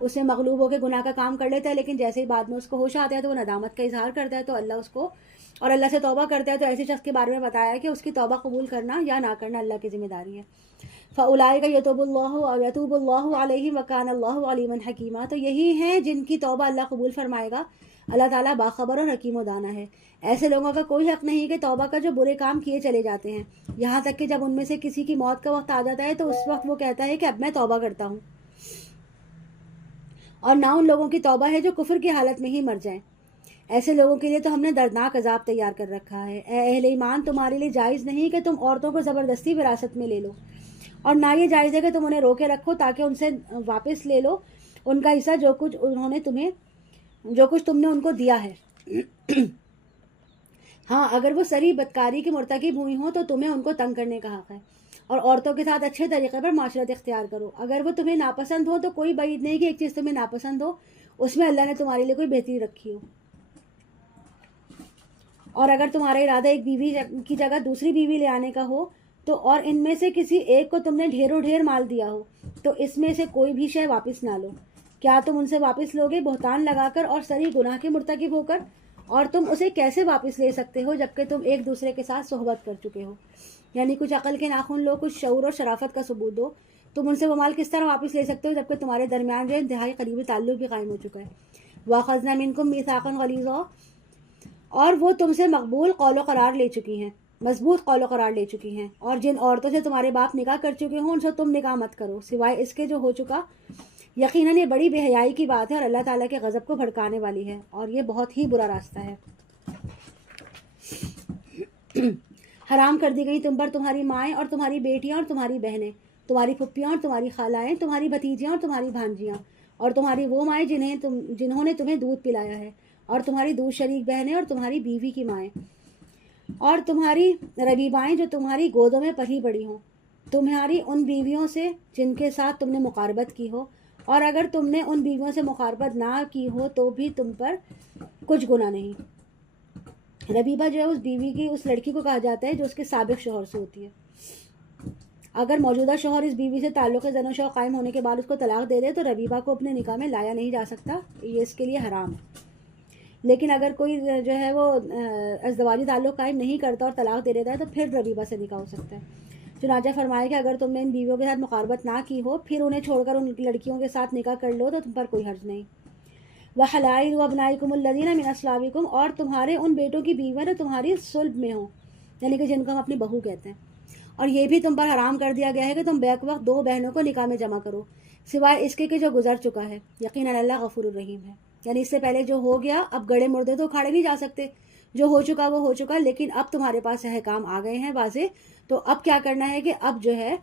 اس میں مغلوب ہو کے گناہ کا کام کر لیتا ہے، لیکن جیسے ہی بعد میں اس کو ہوش آتا ہے تو وہ ندامت کا اظہار کرتا ہے، تو اللہ اس کو اور اللہ سے توبہ کرتا ہے، تو ایسے شخص کے بارے میں بتایا کہ اس کی توبہ قبول کرنا یا نہ کرنا اللہ کی ذمہ داری ہے۔ فَأُولَٰئِكَ يَتُوبُ اللَّهُ أَوْ يَتُوبُ اللَّهُ عَلَيْهِمْ وَكَانَ اللَّهُ عَلِيمًا حَكِيمًا، تو یہی ہیں جن کی توبہ اللہ قبول فرمائے گا، اللہ تعالیٰ باخبر اور حکیم و دانا ہے۔ ایسے لوگوں کا کوئی حق نہیں کہ توبہ کا جو برے کام کیے چلے جاتے ہیں، یہاں تک کہ جب ان میں سے کسی کی موت کا وقت آ جاتا ہے تو اس وقت وہ کہتا ہے کہ اب میں توبہ کرتا ہوں، اور نہ ان لوگوں کی توبہ ہے جو کفر کی حالت میں ہی مر جائیں۔ ایسے لوگوں کے لیے تو ہم نے دردناک عذاب تیار کر رکھا ہے۔ اے اہل ایمان، تمہارے لیے جائز نہیں کہ تم عورتوں کو زبردستی وراثت میں لے لو، اور نہ یہ جائز ہے کہ تم انہیں روکے رکھو تاکہ ان سے واپس لے لو ان کا حصہ جو کچھ تم نے ان کو دیا ہے۔ ہاں، اگر وہ سری بدکاری کی مرتکب ہوئی ہوں تو تمہیں ان کو تنگ کرنے کا حق ہے، اور عورتوں کے ساتھ اچھے طریقے پر معاشرت اختیار کرو۔ اگر وہ تمہیں ناپسند ہو تو کوئی بعید نہیں کہ ایک چیز تمہیں ناپسند ہو اس میں اللہ نے تمہارے لیے کوئی بہتری رکھی ہو، اور اگر تمہارا ارادہ ایک بیوی کی جگہ دوسری بیوی لے آنے کا ہو تو اور ان میں سے کسی ایک کو تم نے ڈھیروں ڈھیر مال دیا ہو تو اس میں سے کوئی بھی شے واپس نہ لو۔ کیا تم ان سے واپس لوگے بہتان لگا کر اور سری گناہ کے مرتکب ہو کر؟ اور تم اسے کیسے واپس لے سکتے ہو جبکہ تم ایک دوسرے کے ساتھ صحبت کر چکے ہو؟ یعنی کچھ عقل کے ناخن لو، کچھ شعور اور شرافت کا ثبوت دو۔ تم ان سے وہ مال کس طرح واپس لے سکتے ہو جبکہ تمہارے درمیان جو انتہائی قریبی تعلق بھی قائم ہو چکا ہے؟ وَأَخَذْنَا مِنْكُمْ مِيثَاقًا غَلِيظًا، اور وہ تم سے مقبول قول و قرار لے چکی ہیں، مضبوط قول و قرار لے چکی ہیں، اور جن عورتوں سے تمہارے باپ نکاح کر چکے ہوں ان سے تم نکاح مت کرو سوائے اس کے جو ہو چکا۔ یقیناً یہ بڑی بے حیائی کی بات ہے اور اللہ تعالیٰ کے غضب کو بھڑکانے والی ہے، اور یہ بہت ہی برا راستہ ہے۔ حرام کر دی گئی تم پر تمہاری مائیں اور تمہاری بیٹیاں اور تمہاری بہنیں، تمہاری پھپھیاں اور تمہاری خالائیں، تمہاری بھتیجیاں اور تمہاری بھانجیاں، اور تمہاری وہ مائیں جنہوں نے تمہیں دودھ پلایا ہے، اور تمہاری دودھ شریک بہنیں، اور تمہاری بیوی کی مائیں، اور تمہاری ربیبائیں جو تمہاری گودوں میں پلی بڑی ہوں، تمہاری ان بیویوں سے جن کے ساتھ تم نے مقاربت کی ہو، اور اگر تم نے ان بیویوں سے مقاربت نہ کی ہو تو بھی تم پر کچھ گناہ نہیں۔ ربیبہ جو ہے اس بیوی کی، اس لڑکی کو کہا جاتا ہے جو اس کے سابق شوہر سے ہوتی ہے۔ اگر موجودہ شوہر اس بیوی سے تعلق زن و شوق قائم ہونے کے بعد اس کو طلاق دے دے تو ربیبہ کو اپنے نکاح میں لایا نہیں جا سکتا، یہ اس کے لیے حرام ہے۔ لیکن اگر کوئی جو ہے وہ ازدواجی تعلق قائم نہیں کرتا اور طلاق دے دیتا ہے تو پھر ربیبہ سے نکاح ہو سکتا ہے۔ چنانچہ فرمایا کہ اگر تم نے ان بیویوں کے ساتھ مقاربت نہ کی ہو پھر انہیں چھوڑ کر ان لڑکیوں کے ساتھ نکاح کر لو تو تم پر کوئی حرج نہیں۔ وَحَلَائِلُ أَبْنَائِكُمُ الَّذِينَ مِنْ أَصْلَابِكُمْ، اور تمہارے ان بیٹوں کی بیویاں جو تمہاری صلب میں ہوں، یعنی کہ جن کو ہم اپنی بہو کہتے ہیں، اور یہ بھی تم پر حرام کر دیا گیا ہے کہ تم بیک وقت دو بہنوں کو نکاح میں جمع کرو سوائے اس کے کہ جو گزر چکا ہے، یقیناً اللہ غفور الرحیم ہے۔ یعنی اس سے پہلے جو ہو گیا، اب گڑے مردے تو اکھاڑے نہیں جا سکتے، جو ہو چکا وہ ہو چکا، لیکن اب تمہارے پاس احکام آ گئے ہیں واضح، تو اب کیا کرنا ہے کہ اب جو ہے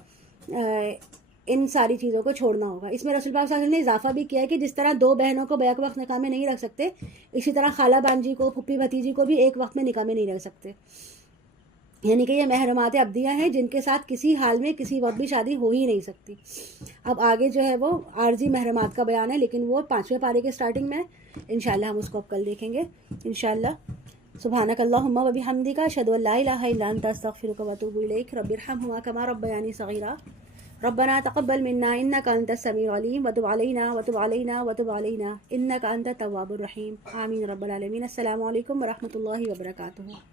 ان ساری چیزوں کو چھوڑنا ہوگا۔ اس میں رسول پاک صلی اللہ علیہ وسلم نے اضافہ بھی کیا ہے کہ جس طرح دو بہنوں کو بیک وقت نکاح میں نہیں رکھ سکتے، اسی طرح خالہ بانجی کو، پھپھی بھتیجی کو بھی ایک وقت میں نکاح میں نہیں رکھ سکتے۔ یعنی کہ یہ محرمات عبدیہ ہیں جن کے ساتھ کسی حال میں کسی وقت بھی شادی ہو ہی نہیں سکتی۔ اب آگے جو ہے وہ عارضی محرمات کا بیان ہے، لیکن وہ 5ویں پارے کے سٹارٹنگ میں انشاءاللہ ہم اس کو اب کل دیکھیں گے انشاءاللہ۔ سبحانک اللہم و بحمدک، اشہد ان لا الہ الا انت، استغفرک و اتوب الیک۔ رب ارحمہما کما ربیانی صغیرا۔ ربنا تقبل منا انک انت السمیع العلیم وتب علینا وتب علینا وتب علینا انک انت التواب الرحیم۔ آمین رب العالمین۔ السلام علیکم ورحمۃ اللہ وبرکاتہ۔